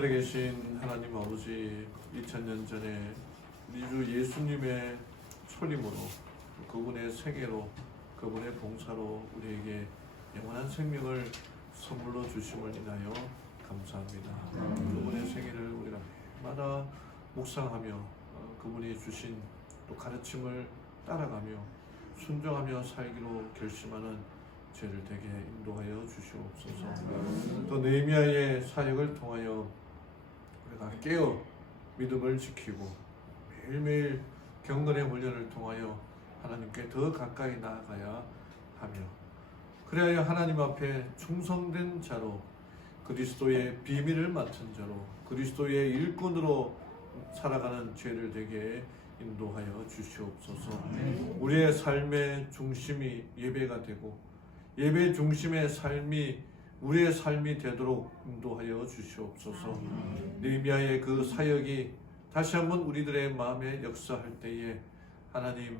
하늘에 계신 하나님 아버지, 2000년 전에 우리 주 예수님의 초림으로 그분의 생애로 그분의 봉사로 우리에게 영원한 생명을 선물로 주심을 인하여 감사합니다. 그분의 생애를 우리가 매일마다 묵상하며 그분이 주신 또 가르침을 따라가며 순종하며 살기로 결심하는 죄를 되게 인도하여 주시옵소서. 또 느헤미야의 사역을 통하여 우리가 깨어 믿음을 지키고 매일매일 경건의 훈련을 통하여 하나님께 더 가까이 나아가야 하며 그래야 하나님 앞에 충성된 자로 그리스도의 비밀을 맡은 자로 그리스도의 일꾼으로 살아가는 죄를 되게 인도하여 주시옵소서. 우리의 삶의 중심이 예배가 되고 예배 중심의 삶이 우리의 삶이 되도록 인도하여 주시옵소서. 느헤미야의 그 사역이 다시 한번 우리들의 마음에 역사할 때에 하나님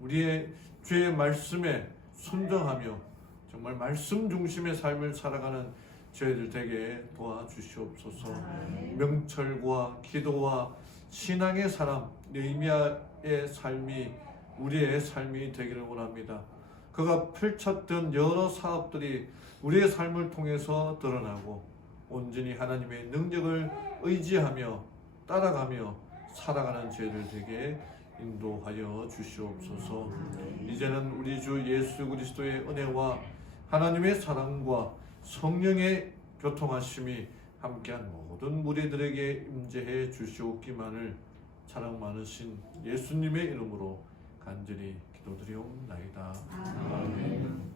우리의 주의 말씀에 순종하며 정말 말씀 중심의 삶을 살아가는 저희들 되게 도와주시옵소서. 명철과 기도와 신앙의 사람 느헤미야의 삶이 우리의 삶이 되기를 원합니다. 그가 펼쳤던 여러 사업들이 우리의 삶을 통해서 드러나고 온전히 하나님의 능력을 의지하며 따라가며 살아가는 저희들 되게 인도하여 주시옵소서. 이제는 우리 주 예수 그리스도의 은혜와 하나님의 사랑과 성령의 교통하심이 함께한 모든 무리들에게 임재해 주시옵기만을 사랑 많으신 예수님의 이름으로 간절히 기도드리옵나이다. 아멘.